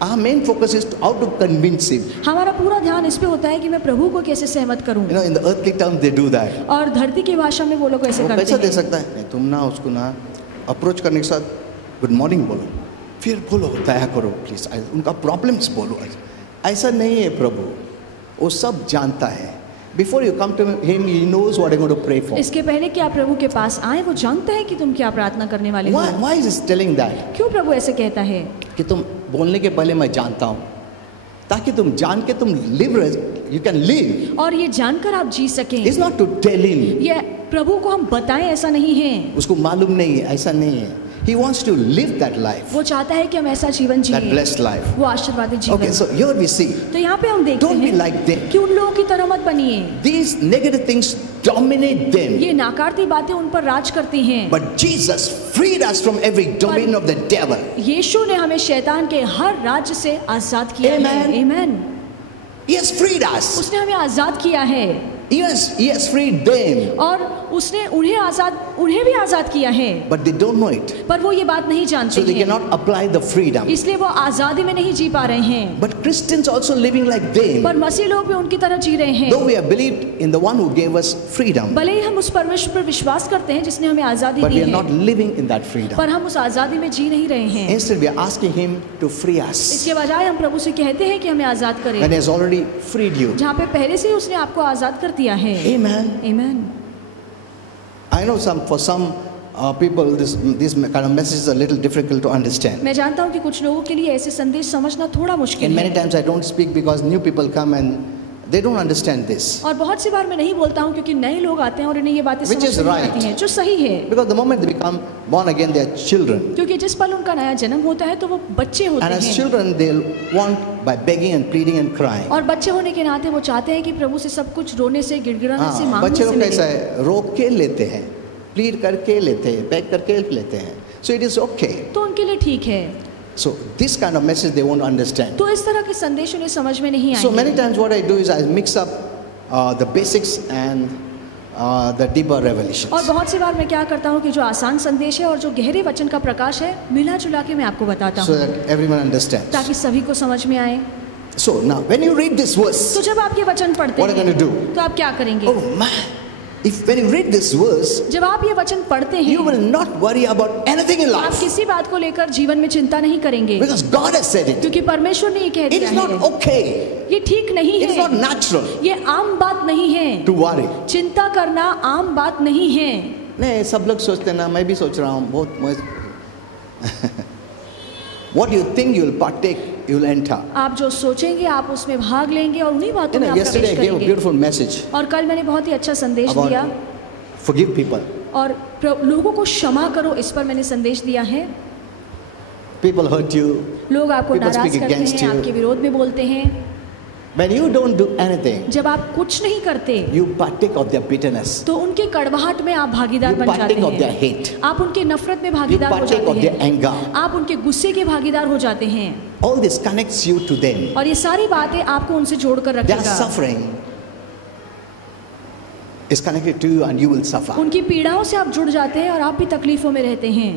Our main focus is how to convince him. हमारा पूरा ध्यान इस पे होता है कि मैं प्रभु को कैसे सहमत करूं। You know, in the earthly terms they do that. और धरती की भाषा में वो लोग ऐसे वो करते पैसा दे हैं। सकता है, नहीं तुम ना उसको ना अप्रोच करने के साथ गुड मॉर्निंग बोलो, फिर बोलो दया करो प्लीज, उनका प्रॉब्लम्स बोलो। ऐसा नहीं है प्रभु, वो सब जानता है। Before you come to him, he knows what you're going to pray for. इसके पहले कि आप प्रभु के पास आए वो जानता है कि तुम क्या प्रार्थना करने वाले हो। Why is he telling that? क्यों प्रभु ऐसे कहता है? कि तुम बोलने के पहले मैं जानता हूँ, ताकि तुम जान के तुम you can live. और ये जानकर आप जी सकें। It's not to tell him. ये प्रभु को हम बताएं ऐसा नहीं है। उसको मालूम नहीं है, ऐसा नहीं है। He wants to live that life, वो चाहता है कि हम ऐसा जीवन that जिएं, blessed life. वो आशीर्वादित Okay, जीवन। so here we see, तो यहाँ पे हम देखते don't be हैं like them. कि उन लोगों की तरह मत बनिए। These negative things dominate them. ये नकारात्मक बातें उन पर राज करती हैं। But Jesus freed us from every domain of the devil. यीशु ने हमें शैतान के हर राज्य से आजाद किया है। Amen. Amen। He has freed us. उसने हमें आजाद किया है। He has freed them, और उसने उन्हें भी आजाद किया है, but they don't know it. पर वो ये बात नहीं जानते So they हैं, cannot apply the freedom. इसलिए वो आजादी में नहीं जी पा रहे हैं। But Christians also living like them, पर मसीह लोग भी उनकी तरह जी रहे हैं। though we have believed in the one who gave us freedom, भले ही हम उस परमेश्वर पर विश्वास करते हैं जिसने हमें आजादी but दी we are है, not living in that freedom. पर हम उस आजादी में जी नहीं रहे हैं। Instead, we are asking Him to free us. इसके बजाय हम प्रभु से कहते हैं कि हमें आजाद करें, When He has already freed you. जहाँ पे पहले से ही उसने आपको आजाद कर दिया है। Amen. आमीन। I know for some people this kind of message is a little difficult to understand. मैं जानता हूँ कि कुछ लोगों के लिए ऐसे संदेश समझना थोड़ा मुश्किल And है, many times I don't speak because new people come and they don't understand this. और बहुत सी बार मैं नहीं बोलता हूँ क्योंकि नए लोग आते हैं और इन्हें ये बातें Which समझ is नहीं right. आती हैं, जो सही है, Because the moment they become born again, they are children. क्योंकि जिस पल उनका नया जन्म होता है तो वो बच्चे होते And as हैं, children, they'll want by begging and pleading and crying. और बच्चे होने के नाते वो चाहते हैं कि प्रभु से सब कुछ रोने से, गिड़गिड़ाने से, मांगने बच्चे से लोग कैसा मिले। है, रोक के लेते हैं, प्लीड करके लेते हैं, बेग करके लेते हैं. So it is okay. तो उनके लिए ठीक है। So this kind of message they won't understand. तो इस तरह के संदेश उन्हें समझ में नहीं So many आएंगे। times what I do is I mix up the basics and the deeper revelation. और बहुत सी बार मैं क्या करता हूँ कि जो आसान संदेश है और जो गहरे वचन का प्रकाश है, मिला जुला के मैं आपको बताता So हूँ, that everyone understands. ताकि सभी को समझ में आए। So now when you read this verse, तो जब आप ये वचन पढ़ते what are you going to हैं do? तो आप क्या करेंगे? Oh man, when you read this verse, जब आप ये वचन पढ़ते you हैं, will not worry about anything in आप life किसी बात को लेकर जीवन में चिंता नहीं करेंगे, because God has said it. क्योंकि परमेश्वर ने ये कह It दिया is not है। okay. ये ठीक नहीं It is not है, natural ये आम बात नहीं है, to worry. चिंता करना आम बात नहीं है। नहीं, सब लोग सोचते हैं ना, मैं भी सोच रहा हूँ बहुत What you think you will partake, you will enter. आप जो सोचेंगे आप उसमें भाग लेंगे और उन्हीं बातों में आप Yesterday I प्रवेश gave a करेंगे। beautiful message और कल मैंने बहुत ही अच्छा संदेश about दिया forgive people. और लोगों को क्षमा करो, इस पर मैंने संदेश दिया है। People hurt you. लोग आपको People नाराज speak करते against हैं, you. आपके विरोध में बोलते हैं। When you don't do anything, जब आप कुछ नहीं करते you partake of their bitterness. तो उनके कड़वाहट में आप भागीदार You बन जाते partake of their हैं, hate. आप उनके नफरत में You भागीदार हो partake of जाते their हैं, anger. आप उनके गुस्से के भागीदार हो जाते हैं, All this connects you to them. और ये सारी बातें आपको उनसे जोड़कर Their रखेगा। suffering is connected to you and you will suffer. उनकी पीड़ाओं से आप जुड़ जाते हैं और आप भी तकलीफों में रहते हैं।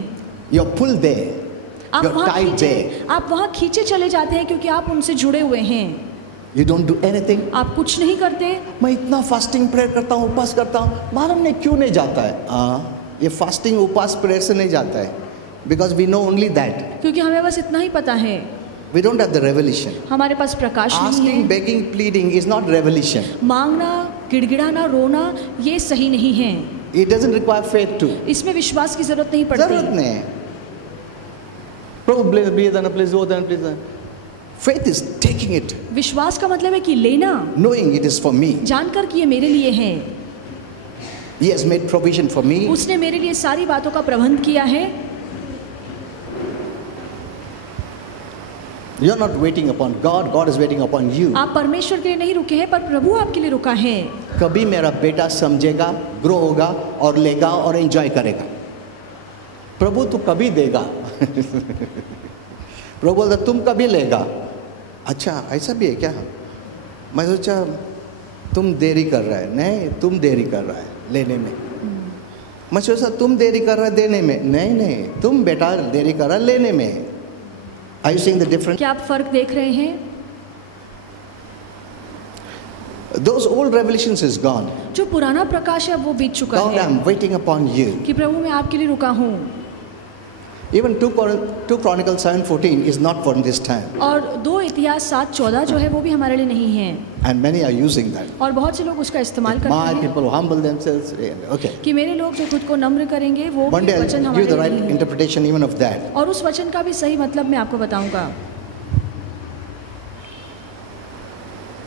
You're pulled there. आप You're वहाँ tied there. आप खींचे चले जाते हैं क्योंकि आप उनसे जुड़े हुए हैं। You don't do anything. आप कुछ नहीं करते। मैं इतना फास्टिंग प्रेयर करता हूँ, उपवास करता हूँ, मालूम नहीं क्यों नहीं जाता है। ये फास्टिंग उपवास प्रेयर से नहीं जाता है, because we know only that. क्योंकि हमें बस इतना ही पता है, We don't have the revelation. हमारे पास प्रकाश नहीं Asking, है। begging, pleading is not revelation. मांगना, गिड़गिड़ाना, रोना ये सही नहीं है। It doesn't require faith too. इसमें विश्वास की जरूरत नहीं जरूरत पड़ती। नहीं है। Probably be then please go then please. Faith is taking it, विश्वास का मतलब है कि लेना, knowing it is for me. जानकर कि ये मेरे लिए है। He has made provision for me. उसने मेरे लिए सारी बातों का प्रबंध किया है। You are not waiting upon God. God is waiting upon you. आप परमेश्वर के लिए नहीं रुके हैं, पर प्रभु आपके लिए रुका है। कभी मेरा बेटा समझेगा, ग्रो होगा और लेगा और एंजॉय करेगा। प्रभु तू कभी देगा। प्रभु बोलता तुम कभी लेगा। अच्छा ऐसा भी है क्या? मैं सोचा तुम देरी कर रहा है। नहीं, तुम देरी कर रहा है लेने में। मैं सोचा तुम देरी कर रहा है देने में। नहीं नहीं, तुम बेटा देरी कर रहा है लेने में। Are you seeing the difference? क्या आप फर्क देख रहे हैं? Those old revelations is gone. जो पुराना प्रकाश है वो बीत चुका God, है I'm waiting upon you. कि प्रभु मैं आपके लिए रुका हूँ। Even 2 Chronicles 7:14 is not for this time. और 2 इतिहास 7:14 जो है वो भी हमारे लिए नहीं है, And many are using that. और बहुत से लोग उसका इस्तेमाल My करते हैं people humble themselves. Okay. कि मेरे लोग जो खुद को नम्र करेंगे वो One भी day वचन I'll हमारे give the लिए right नहीं है। interpretation even of that. और उस वचन का भी सही मतलब मैं आपको बताऊंगा।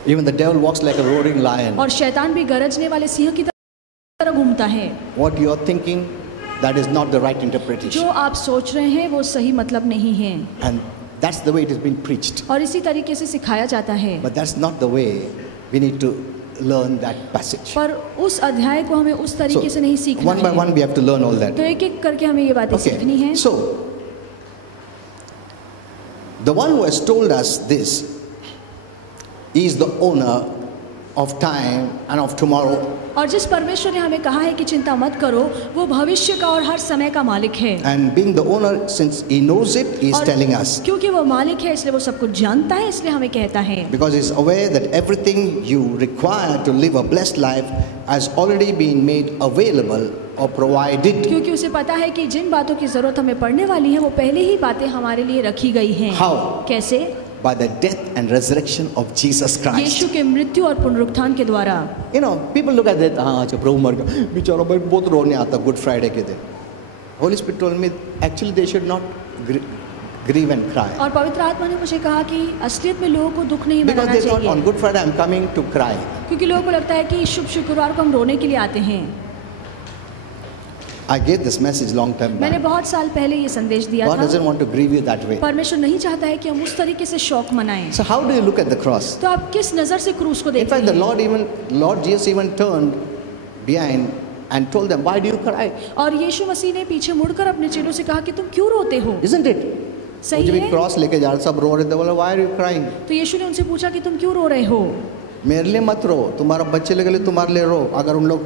Even the devil walks like a roaring lion. और शैतान भी गरजने वाले सिंह की तरह घूमता है। What you are thinking, that is not the right interpretation. जो आप सोच रहे हैं वो सही मतलब नहीं है, And that's the way it has been preached. और इसी तरीके से सिखाया जाता है। But that's not the way we need to learn that passage. पर उस अध्याय को हमें उस So, तरीके से नहीं सीखना one by है। one we have to learn all that. तो एक एक करके हमें ये बातें सीखनी है। So, the one who has told us this is the owner of time and of tomorrow. और जिस परमेश्वर ने हमें कहा है कि चिंता मत करो, वो भविष्य का और हर समय का मालिक है। And being the owner, since he knows it, he is telling us. क्योंकि वो मालिक है इसलिए वो सब कुछ जानता है, इसलिए हमें कहता है। Because he is aware that everything you require to live a blessed life has already been made available or provided. क्योंकि उसे पता है कि जिन बातों की जरूरत हमें पड़ने वाली है वो पहले ही बातें हमारे लिए रखी गई हैं। How? कैसे? By the death and resurrection of Jesus Christ. यीशु के मृत्यु और पुनरुत्थान के द्वारा। You know, people look at that. हाँ, अच्छा प्रभु मर गया, बेचारा भाई बहुत रोने आता गुड फ्राइडे के दिन। Holy Spirit told me actually they should not grieve and cry. और पवित्र आत्मा ने मुझे कहा कि असलियत में लोगों को दुख नहीं Because मनाना they thought चाहिए। on Good Friday I'm coming to cry. क्योंकि लोगों को लगता है कि शुभ शुक्रवार को हम रोने के लिए आते हैं। I gave this message long time मैंने back. बहुत साल पहले ये संदेश दिया God doesn't था। want to grieve you that way. परमेश्वर नहीं चाहता है कि हम उस तरीके से शौक मनाएं। So how do you look at the cross? तो आप किस नजर से क्रूस को In देखते fact, the हैं? Lord Jesus even turned behind and told them, "Why do you cry?" और यीशु मसीह ने पीछे मुड़कर अपने चेलों से कहा कि तुम क्यों रोते हो? Isn't it? सही मुझे भी है। क्रॉस लेके जा रहे सब रो रहे थे, बोले why are you crying? तो यीशु ने उनसे पूछा कि तुम क्यों रो रहे हो? मेरे लिए मत रो, तुम्हारा बच्चे के लिए तुम्हारे लिए रो। अगर उन लोग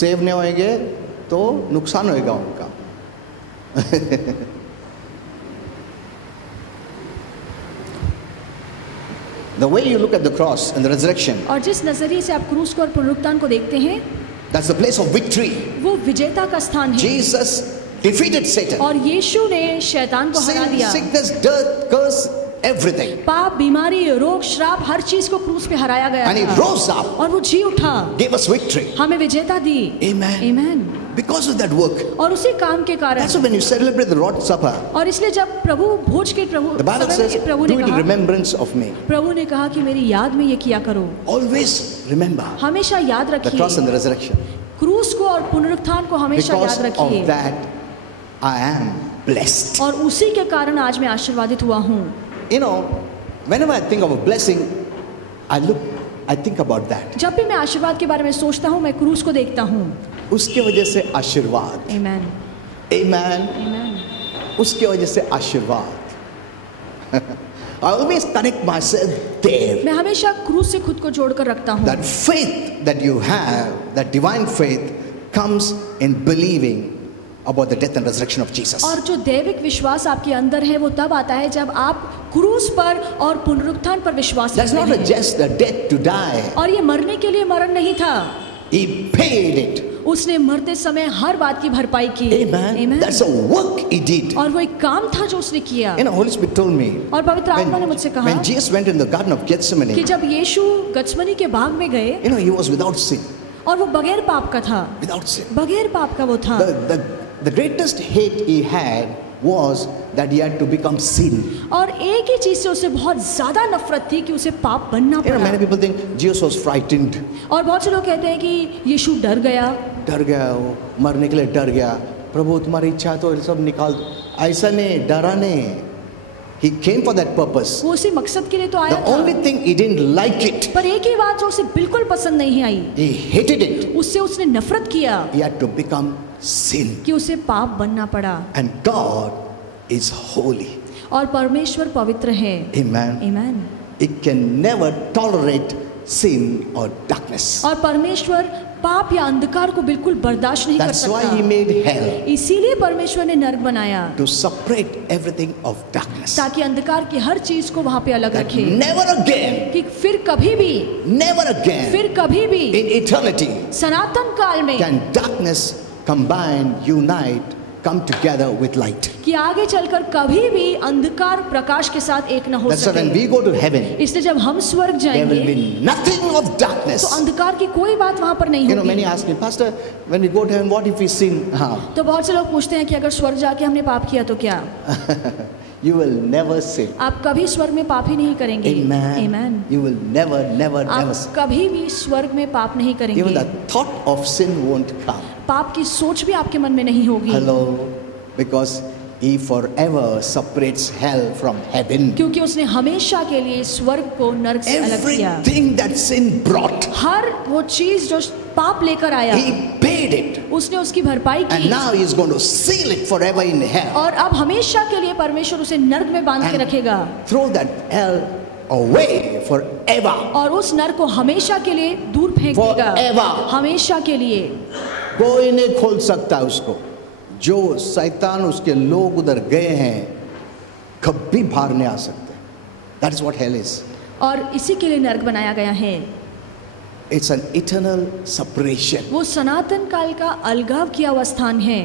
सेव नहीं होंगे तो नुकसान होएगा उनका। The way you look at the cross and the resurrection, और जिस नजरिए से आप क्रूस को और पुनरुत्थान को देखते हैं, that's the place of victory. वो विजेता का स्थान है। Jesus defeated Satan. और यीशु ने शैतान को हरा Sin, दिया। sickness, death, curse, everything. पाप, बीमारी, रोग, श्राप, हर चीज को क्रूस पे हराया गया And he था। rose up, और वो जी उठा, gave us victory. हमें विजेता दी। Amen. आमीन। Because of that work. और उसी काम के कारण। That's why when you celebrate the Lord's Supper, और इसलिए जब प्रभु भोज के प्रभु the Bible says, Prabhu do ने it in कहा, remembrance of me. प्रभु ने कहा कि मेरी याद में ये किया करो। Always remember हमेशा याद the cross and रखिए। the resurrection. क्रूस को और पुनरुत्थान को हमेशा Because याद of रखिए। that, I am blessed. और उसी के कारण आज मैं आशीर्वादित हुआ हूँ। You know, whenever I think of a blessing, I think about that. जब भी मैं आशीर्वाद के बारे में सोचता हूँ, मैं क्रूस को देखता हूँ। उसके वजह से आशीर्वाद। आमीन। Amen. आमीन। उसके वजह से आशीर्वाद। I always connect myself there. मैं हमेशा क्रूस से खुद को जोड़कर रखता हूँ। That faith that you have, that divine faith, comes in believing about the death and resurrection of Jesus. और जो दैविक विश्वास आपके अंदर है वो तब आता है जब आप क्रूस पर और पुनरुत्थान पर विश्वास That's रखते not हैं। just a death to die. और ये मरने के लिए मरण नहीं था। He paid it. उसने मरते समय हर बात की भरपाई की। Amen. Amen. That's a work he did. और वो एक काम था जो उसने किया। You know, Holy Spirit told me और पवित्र आत्मा ने मुझसे कहा when Jesus went in the Garden of कि Gethsemane, जब यीशु गत्समनी के बाग में गए you know, he was without sin. और वो बगैर पाप का था। Without sin. बगैर पाप का वो था। The greatest hate he had was that he had to become sin. और एक ही चीज से उसे बहुत ज्यादा नफरत थी कि उसे पाप बनना You know, पड़ा। many people think Jesus was frightened. और बहुत से लोग कहते हैं कि यीशु डर गया। डर गया, वो मरने के लिए डर गया। प्रभु तुम्हारी इच्छा है तो ये सब निकाल दो। ऐसा नहीं, डरा नहीं। He came for that purpose. वो उसी मकसद के लिए तो आया The था। only thing he didn't like it. पर एक ही बात जो उसे बिल्कुल पसंद नहीं आई, He hated it. उससे उसने नफरत किया He had to become sin. कि उसे पाप बनना पड़ा। And God is holy. और परमेश्वर पवित्र है। Amen. आमीन। He can never tolerate sin or darkness. और परमेश्वर पाप या अंधकार को बिल्कुल बर्दाश्त नहीं कर That's why he सकता। made hell, इसीलिए परमेश्वर ने नरक बनाया to separate everything of darkness. ताकि अंधकार की हर चीज को वहां पे अलग That रखे never again, कि फिर कभी भी never again फिर कभी भी in eternity सनातन काल में can darkness combine, unite, come together with light. कि आगे चलकर कभी भी अंधकार प्रकाश के साथ एक न हो That's why when सके। we go to heaven, इसलिए जब हम स्वर्ग there will जाएंगे be nothing of darkness. तो अंधकार की कोई बात वहां पर नहीं You know, many होगी। ask me, Pastor, when we go to heaven, what if we sin? तो बहुत से लोग पूछते हैं कि अगर स्वर्ग जाके हमने पाप किया तो क्या? You will never sin. आप कभी स्वर्ग में पाप ही नहीं करेंगे। Amen. Amen. You will never, never, never आप sin. कभी भी स्वर्ग में पाप नहीं Even करेंगे। the thought of sin won't come. पाप की सोच भी आपके मन में नहीं होगी। Hello, because he forever separates hell from heaven. क्योंकि उसने हमेशा के लिए स्वर्ग को नरक से अलग किया। Everything that sin brought, हर वो चीज जो पाप लेकर आया he paid it. उसने उसकी भरपाई And की now he is going to seal it forever in hell. और अब हमेशा के लिए परमेश्वर उसे नरक में बांध के And रखेगा throw that hell away forever. और उस नर को हमेशा के लिए दूर फेंक देगा, Forever. हमेशा के लिए। कोई नहीं खोल सकता उसको। जो शैतान उसके लोग उधर गए हैं कभी बाहर नहीं आ सकते। That is what hell is. और इसी के लिए नरक बनाया गया है। It's an eternal separation. वो सनातन काल का अलगाव किया हुआ स्थान है।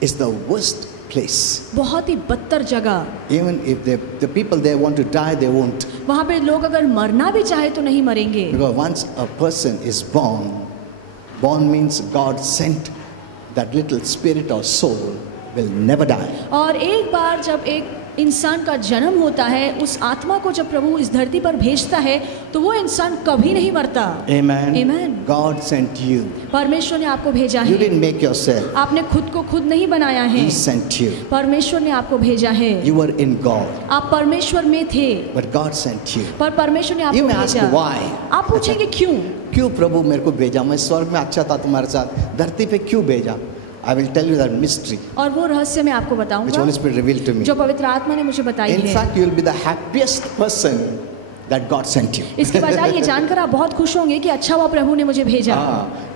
It's the worst place. बहुत ही बदतर जगह। Even if the people there want to die, they won't. वहाँ पे लोग अगर मरना भी चाहे तो नहीं मरेंगे। Because once a person is born means God sent that little spirit or soul will never die. और एक बार जब एक इंसान का जन्म होता है, उस आत्मा को जब प्रभु इस धरती पर भेजता है तो वो इंसान कभी नहीं मरता। Amen. Amen. God sent you. परमेश्वर ने आपको भेजा You है। didn't make yourself. आपने खुद को खुद नहीं बनाया है। He sent you. परमेश्वर ने आपको भेजा है। You were in God, आप परमेश्वर में थे, but God sent you. पर परमेश्वर ने आपको You may ask भेजा। why. आप पूछेंगे क्यों? क्यों प्रभु मेरे को भेजा? मैं स्वर्ग में अच्छा था तुम्हारे साथ, धरती पे क्यों भेजा? I will tell you that mystery और वो रहस्य मैं आपको which बताऊंगा Holy Spirit revealed to me. जो पवित्र आत्मा ने मुझे बताई In है। fact, you will be the happiest person that God sent you. इसके बजाय ये जानकर आप बहुत खुश होंगे कि अच्छा हुआ प्रभु ने मुझे भेजा।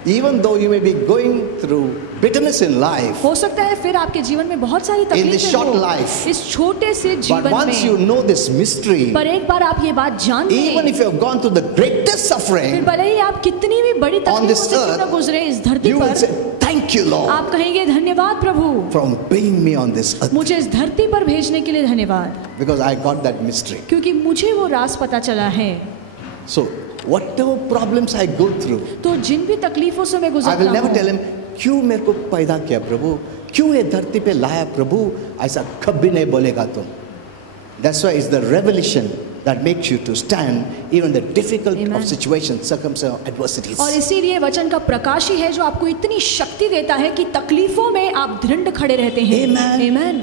Even though you may be going through bitterness in life, हो सकता है फिर आपके जीवन में बहुत सारी this तकलीफें short हो life, इस छोटे से but जीवन once you में, know this mystery, पर एक बार आप ये बात जान even लें, if you have gone through the greatest फिर suffering, भले ही आप कितनी भी बड़ी on तकलीफों this से क्यों न earth, गुजरे इस धरती you will पर, say, thank you Lord आप कहेंगे धन्यवाद प्रभु, from bringing me on this earth, मुझे इस धरती पर भेजने के लिए धन्यवाद, because I got that mystery. क्योंकि मुझे वो राज पता चला है। So whatever problems I go through, तो जिन भी तकलीफों से मैं I will गुजरता never tell हूँ, him क्यों मेरे को पैदा किया प्रभु, क्यों ये धरती पे लाया प्रभु, ऐसा कभी नहीं बोलेगा तुम। That's why it's the revelation that makes you to stand even the difficult Amen. of situations, circumstances, adversities. और इसीलिए वचन का प्रकाश ही है जो आपको इतनी शक्ति देता है कि तकलीफों में आप दृढ़ खड़े रहते हैं। Amen. Amen.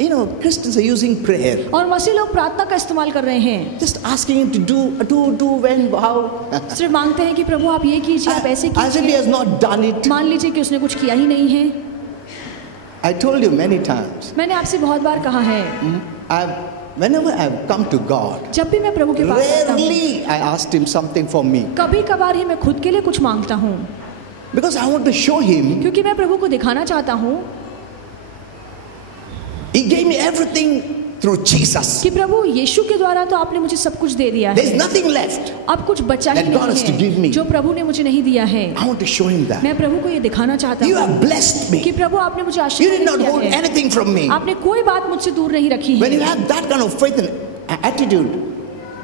You know, Christians are using prayer, और मसीह लोग प्रार्थना का इस्तेमाल कर रहे हैं, just asking him to do, when, how, सिर्फ मांगते हैं कि प्रभु आप ये कीजिए, आप ऐसे as if he has कीजिए। not done it. मान लीजिए कि उसने कुछ किया ही नहीं है। I told you many times, मैंने आपसे बहुत बार कहा है, whenever I've come to God, जब भी मैं प्रभु के पास आता हूँ, rarely I asked him something for me, कभी कभार ही मैं खुद के लिए कुछ मांगता हूँ, because I want to show him क्योंकि मैं प्रभु को दिखाना चाहता हूँ he gave me everything through Jesus. कि प्रभु यीशु के द्वारा तो आपने मुझे सब कुछ दे दिया There's है, nothing left. अब कुछ बचा ही that God has to give नहीं me. है जो प्रभु ने मुझे नहीं दिया है। I want to show him that. मैं प्रभु को ये दिखाना चाहता You हूँ have blessed me. कि प्रभु आपने मुझे You did आशीर्वाद not दिया hold है, anything from me. आपने कोई बात मुझसे दूर नहीं रखी When you है। have that kind of faith and attitude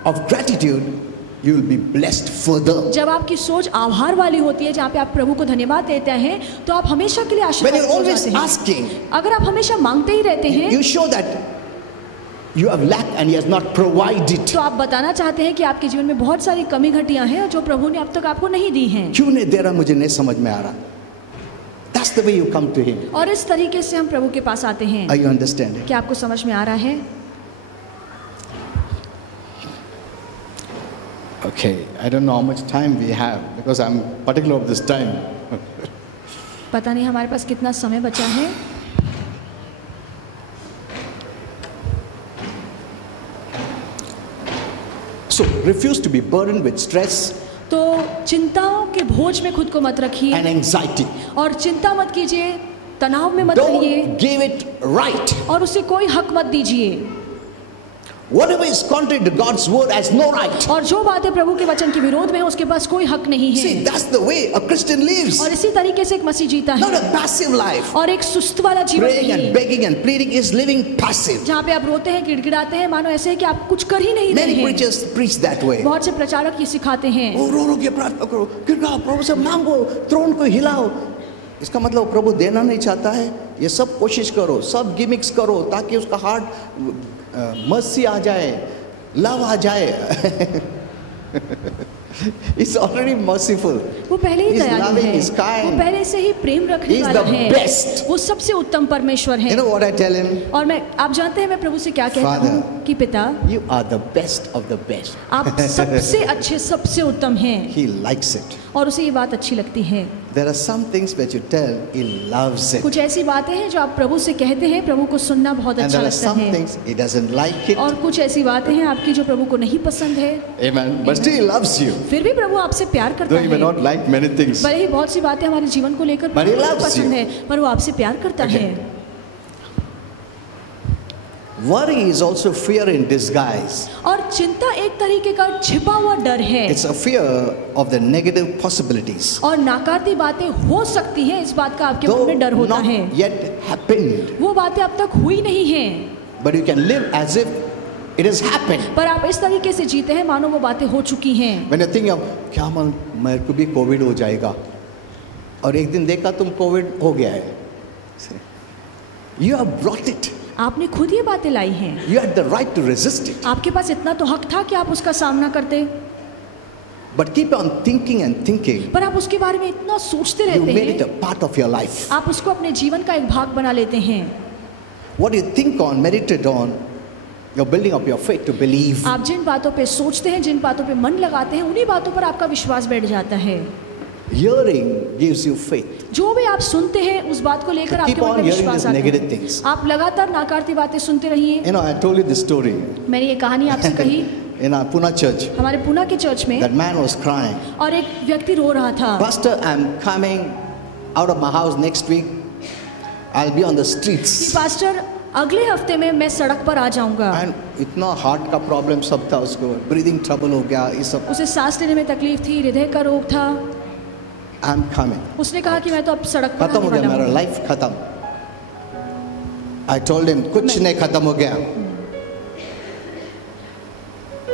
of gratitude, you will be blessed further. जब आपकी सोच आभार वाली होती है, जहाँ पे आप प्रभु को धन्यवाद देते हैं, तो आप हमेशा के लिए When आशीर्वाद you're हो always जाते हैं। asking, अगर आप हमेशा मांगते ही रहते हैं, you show that you have lacked and he has not provided. तो आप बताना चाहते हैं कि आपके जीवन में बहुत सारी कमी घटियां हैं जो प्रभु ने अब तक आपको नहीं दी हैं। क्यों नहीं दे रहा मुझे नहीं समझ में आ रहा. That's the way you come to him. और इस तरीके से हम प्रभु के पास आते हैं। Are you understanding? क्या आपको समझ में आ रहा है? Okay, I don't know how much time we have because I'm particular of this time. पता नहीं हमारे पास कितना समय बचा है। So refuse to be burdened with stress तो चिंताओं के बोझ में खुद को मत रखिए and anxiety. और चिंता मत कीजिए, तनाव में मत रहिए Don't give it right. और उसे कोई हक मत दीजिए। Whatever is contrary to God's word has no right. और जो बातें प्रभु के वचन के विरोध में है उसके पास कोई हक नहीं See, है। that's the way a Christian lives. और इसी तरीके से एक मसीह जीता Not है a passive life. और एक सुस्त वाला जीवन Praying and नहीं, begging and pleading is living passive. जहाँ पे आप रोते हैं, गिड़गिड़ाते हैं, मानो ऐसे है कि आप कुछ कर ही नहीं रहे Many हैं। preachers preach that way. बहुत से प्रचारक ये सिखाते हैं, ओ रो रो के प्रार्थना करो, गिड़गिड़ाओ, प्रभु से मांगो, थ्रोन को हिलाओ. इसका मतलब प्रभु देना नहीं चाहता है. ये सब कोशिश करो, सब गिमिक्स करो ताकि उसका हार्ट मर्सी आ जाए, लव आ जाए. He's already merciful. वो पहले ही He's दयालु loving, है, he's kind. वो पहले से ही प्रेम रखने He's वाला the है, best. वो सबसे उत्तम परमेश्वर You है। know what I tell him? और आप जानते हैं मैं प्रभु से क्या कहता Father, हूँ कि पिता, You are the best of the best. आप सबसे अच्छे, सबसे उत्तम हैं, He likes it. और उसे ये बात अच्छी लगती है। There are some things which you tell, he loves it. कुछ ऐसी बातें हैं जो आप प्रभु से कहते हैं, प्रभु को सुनना बहुत And अच्छा there are लगता some है, things he doesn't like it. और कुछ ऐसी बातें हैं आपकी जो प्रभु को नहीं पसंद है। Amen. But still he loves you. फिर भी प्रभु आपसे प्यार करता Though he may है। not like many things. भले ही बहुत सी बातें हमारे जीवन को लेकर But he प्रभु को loves पसंद you. है, पर वो आपसे प्यार करता Okay. है। Worry is also fear in disguise. और चिंता एक तरीके का छिपा हुआ डर है, It's a fear of the negative possibilities. और नाकारती बातें हो सकती हैं, इस बात का आपके मन Though में डर होता not है। yet happened, वो बातें अब तक हुई नहीं हैं, but you can live as if it has happened. पर आप इस तरीके से जीते हैं मानो वो बातें हो चुकी हैं। When you think of क्या मन मेरे को भी कोविड हो जाएगा, और एक दिन देखा तुम कोविड हो गया है, you have brought it. आपने खुद ये बातें लाई हैं, You had the right to resist it. आपके पास इतना तो हक था कि आप उसका सामना करते, But keep on thinking and thinking. पर आप उसके बारे में इतना सोचते You रहते made it हैं, a part of your life. आप उसको अपने जीवन का एक भाग बना लेते हैं। What you think on, meditate on, you're building up your faith to believe. आप जिन बातों पे सोचते हैं, जिन बातों पे मन लगाते हैं, उन्हीं बातों पर आपका विश्वास बैठ जाता है। Hearing gives you faith. जो भी आप सुनते हैं उस बात को लेकर Keep आपके मन on में hearing विश्वास these आता negative है। things. आप लगातार नाकारती बातें सुनते रहिए। You know, I told you this story मैंने ये कहानी आपसे कही in our Pune church. हमारे पुणे के चर्च में, That man was crying. और एक व्यक्ति रो रहा था, Pastor, I'm coming out of my house next week. I'll be on the कि streets. पास्टर अगले हफ्ते में मैं सड़क पर आ जाऊंगा। And इतना हार्ट का प्रॉब्लम सब था उसको, ब्रीदिंग ट्रबल हो गया, ये सब. उसे सांस लेने में तकलीफ थी, हृदय का रोग था। I'm coming. उसने कहा कि मैं तो अब सड़क पर खत्म हो आने गया वाला मेरा हूँ। लाइफ खत्म. I told him कुछ नहीं खत्म हो गया.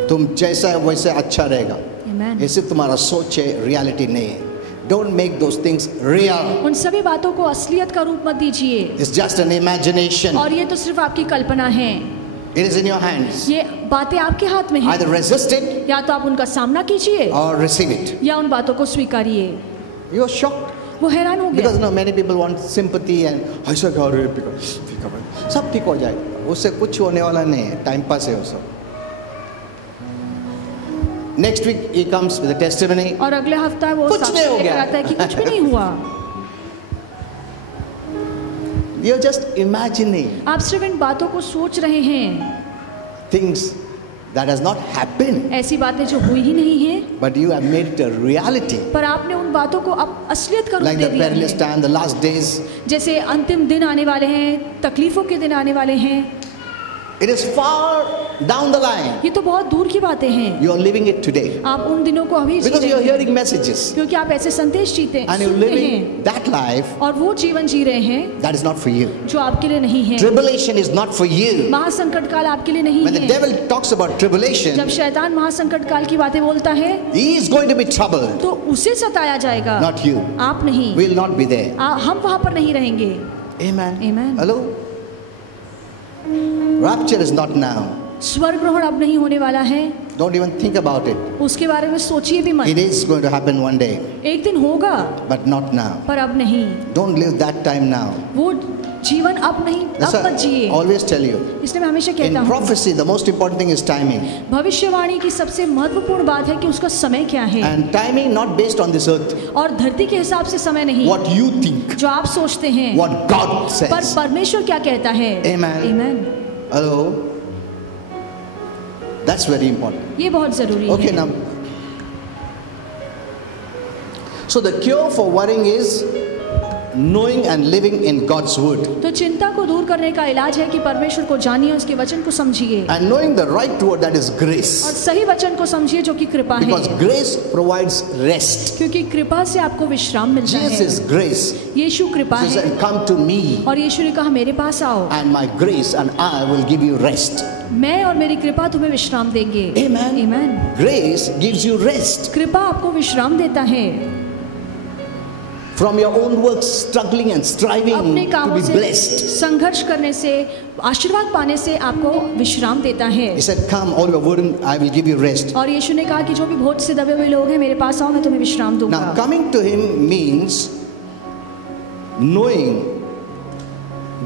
तुम जैसा है वैसे अच्छा रहेगा. Amen. ये सिर्फ तुम्हारा सोच है, रियलिटी नहीं है. Don't make those things real. उन सभी बातों को असलियत का रूप मत दीजिए, It's just an imagination. और ये तो सिर्फ आपकी कल्पना है। It is in your hands. ये बातें आपके हाथ में हैं, Either resist it या तो आप उनका सामना कीजिए or receive it. या उन बातों को स्वीकारिए। You are shocked वो हैरान हो because गया, now many people want sympathy and ऐसा क्या रे सब ठीक हो जाएगा. उससे कुछ होने वाला नहीं है, टाइम पास है वो सब. Next week he comes with a testimony. और अगले हफ्ता वो कुछ साक्ष्य नहीं हो लेकर गया। आता है कि कुछ भी नहीं हुआ। You're just imagining आप सिर्फ इन बातों को सोच रहे हैं, things that has not happened, ऐसी बातें जो हुई ही नहीं है, but you have made it a reality. पर आपने उन बातों को अब असलियत का रूप Like दे the दिया perilous है। time, the last days. जैसे अंतिम दिन आने वाले हैं, तकलीफों के दिन आने वाले हैं, It is far down the line. ये तो बहुत दूर की बातें हैं। You are living it today आप उन दिनों को अभी जी because you are रहे हैं, hearing messages क्योंकि आप ऐसे संदेश जीते and you're सुनते हैं, living that life और वो जीवन जी रहे हैं that is not for you. जो आपके लिए नहीं है। Tribulation is not for you. महासंकट काल आपके लिए नहीं When the है। devil talks about tribulation, जब शैतान महासंकट काल की बातें बोलता है, he is going to be troubled, तो उसे सताया जाएगा, not you. आप नहीं। We will not be there. हम वहां पर नहीं रहेंगे। Amen. Amen. Hello? Rapture is not now. स्वर्ग ग्रहण अब नहीं होने वाला है, Don't even think about it. उसके बारे में सोचिए भी It मत। is going to happen one day, एक दिन होगा, but not now. पर अब नहीं। Don't live that time now. वो जीवन अब नहीं, That's अब why मत I जिए। always tell you. इसलिए मैं हमेशा In कहता हूँ, prophecy, the most important thing is timing. भविष्यवाणी की सबसे महत्वपूर्ण बात है कि उसका समय क्या है, And timing not based on this earth. और धरती के हिसाब से समय नहीं, What you think, जो आप सोचते हैं, what God पर says. परमेश्वर क्या कहता है। Amen. Amen. Hello? That's very important. ये बहुत जरूरी Okay, है। now. So the cure for worrying is knowing and living in God's word. तो चिंता को दूर करने का इलाज है कि परमेश्वर को जानिए, उसके वचन को समझिए, And knowing the right word, that is और grace. सही वचन को समझिए जो कि कृपा है, Because grace provides rest. क्योंकि कृपा से आपको विश्राम मिलता Jesus है। is grace. यीशु कृपा He है, said, come to me और यीशु ने कहा मेरे पास आओ, and my grace and I will give you rest. मैं और मेरी कृपा तुम्हें विश्राम देंगे। Amen. Amen. Grace gives you rest. कृपा आपको विश्राम देता है। from your own works, struggling and striving अपने to कामों be से blessed. संघर्ष करने से, आशीर्वाद पाने से आपको विश्राम देता है। He said, "Come, all your burden, I will give you rest." और यीशु ने कहा कि जो भी बोझ से दबे हुए लोग हैं मेरे पास आओ, मैं तुम्हें विश्राम दूंगा। Now, coming to him means knowing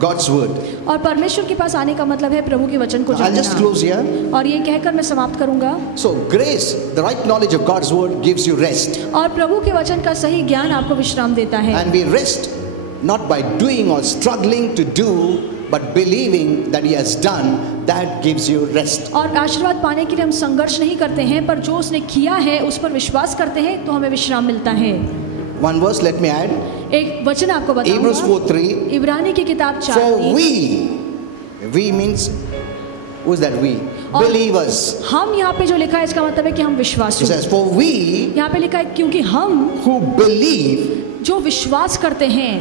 God's word. और परमेश्वर के पास आने का मतलब है प्रभु के वचन को I'll just close here. जानना। और ये कहकर मैं समाप्त करूंगा। So, grace, the right knowledge of God's word gives you rest. और प्रभु के वचन का सही ज्ञान आपको विश्राम देता है। And we rest not by doing or struggling to do, but believing that He has done, that gives you rest. और आशीर्वाद पाने के लिए हम संघर्ष नहीं करते हैं, पर जो उसने किया है उस पर विश्वास करते हैं तो हमें विश्राम मिलता है। One verse, let me add. एक वचन आपको Hebrews बताऊंगा। 4:3. इब्रानी की किताब 4 For we means, who's that we? और Believers. हम यहाँ पे जो लिखा है इसका मतलब है कि हम It विश्वासु। says, for we यहाँ पे लिखा है क्योंकि हम who believe जो विश्वास करते हैं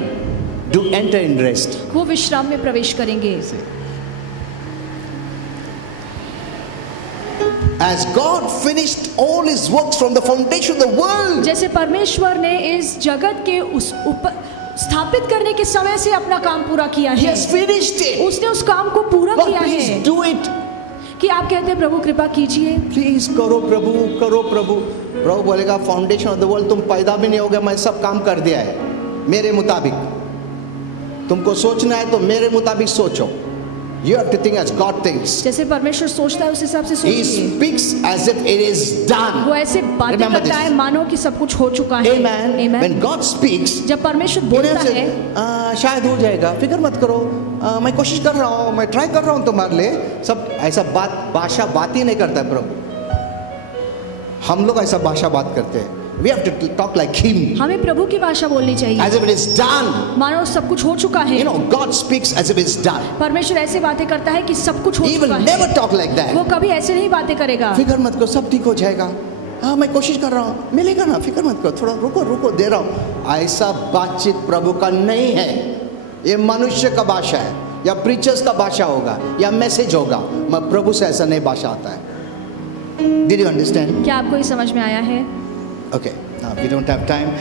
do enter in rest. वो विश्राम में प्रवेश करेंगे। As God finished all His works from the foundation of the world. जैसे परमेश्वर ने इस जगत के उस ऊपर स्थापित करने के समय से अपना काम पूरा किया He है, has finished it. उसने उस काम को पूरा Lord, किया please है। do it. कि आप कहते हैं प्रभु कृपा कीजिए, प्लीज करो प्रभु, करो प्रभु। प्रभु बोलेगा फाउंडेशन ऑफ द वर्ल्ड तुम पैदा भी नहीं होगे, मैं सब काम कर दिया है मेरे मुताबिक। तुमको सोचना है तो मेरे मुताबिक सोचो। You have to think as God thinks. जैसे परमेश्वर सोचता है उस हिसाब से He सोचिए। speaks as if it is done. वो ऐसे बातें Remember करता this. है मानो कि सब कुछ हो चुका है। Amen. Amen. When God speaks, जब परमेश्वर बोलता है शायद हो जाएगा, फिक्र मत करो, मैं कोशिश कर रहा हूँ, मैं ट्राई कर रहा हूँ तुम्हारे लिए। सब ऐसा बात ही नहीं करता है प्रभु। हम लोग ऐसा भाषा बात करते हैं। We have to talk like Him. हमें प्रभु की भाषा बोलनी चाहिए, As if it is done. मानो सब कुछ हो चुका है। You know, God speaks as if it's done. परमेश्वर ऐसे बातें करता है कि सब कुछ हो He will चुका है। never talk like that. वो कभी ऐसे नहीं बातें करेगा। फिक्र मत करो, सब ठीक हो जाएगा। हाँ, मैं कोशिश कर रहा हूँ, मिलेगा ना, फिक्र मत करो, थोड़ा रुको, दे रहा हूँ। ऐसा बातचीत प्रभु का नहीं है। ये मनुष्य का भाषा है, या प्रीचर्स का भाषा होगा, या मैसेज होगा। मैं प्रभु से ऐसा नहीं भाषा आता है। Did you understand? क्या आपको ये समझ में आया है? Okay. We don't have time.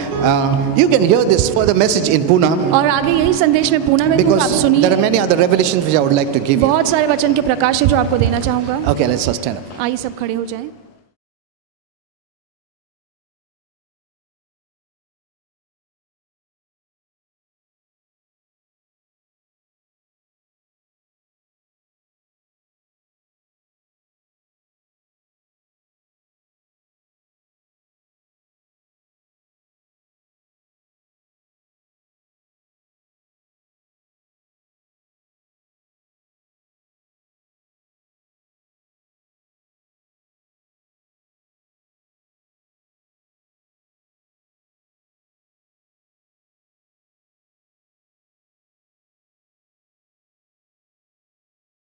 You can hear this further message in Pune. और आगे यही संदेश में पूना में दूंगा, आप Because सुनिए। there are many other revelations which I would like to give you. बहुत सारे वचन के प्रकाश है जो आपको देना चाहूंगा। Okay, let's just stand up. आइए सब खड़े हो जाएं।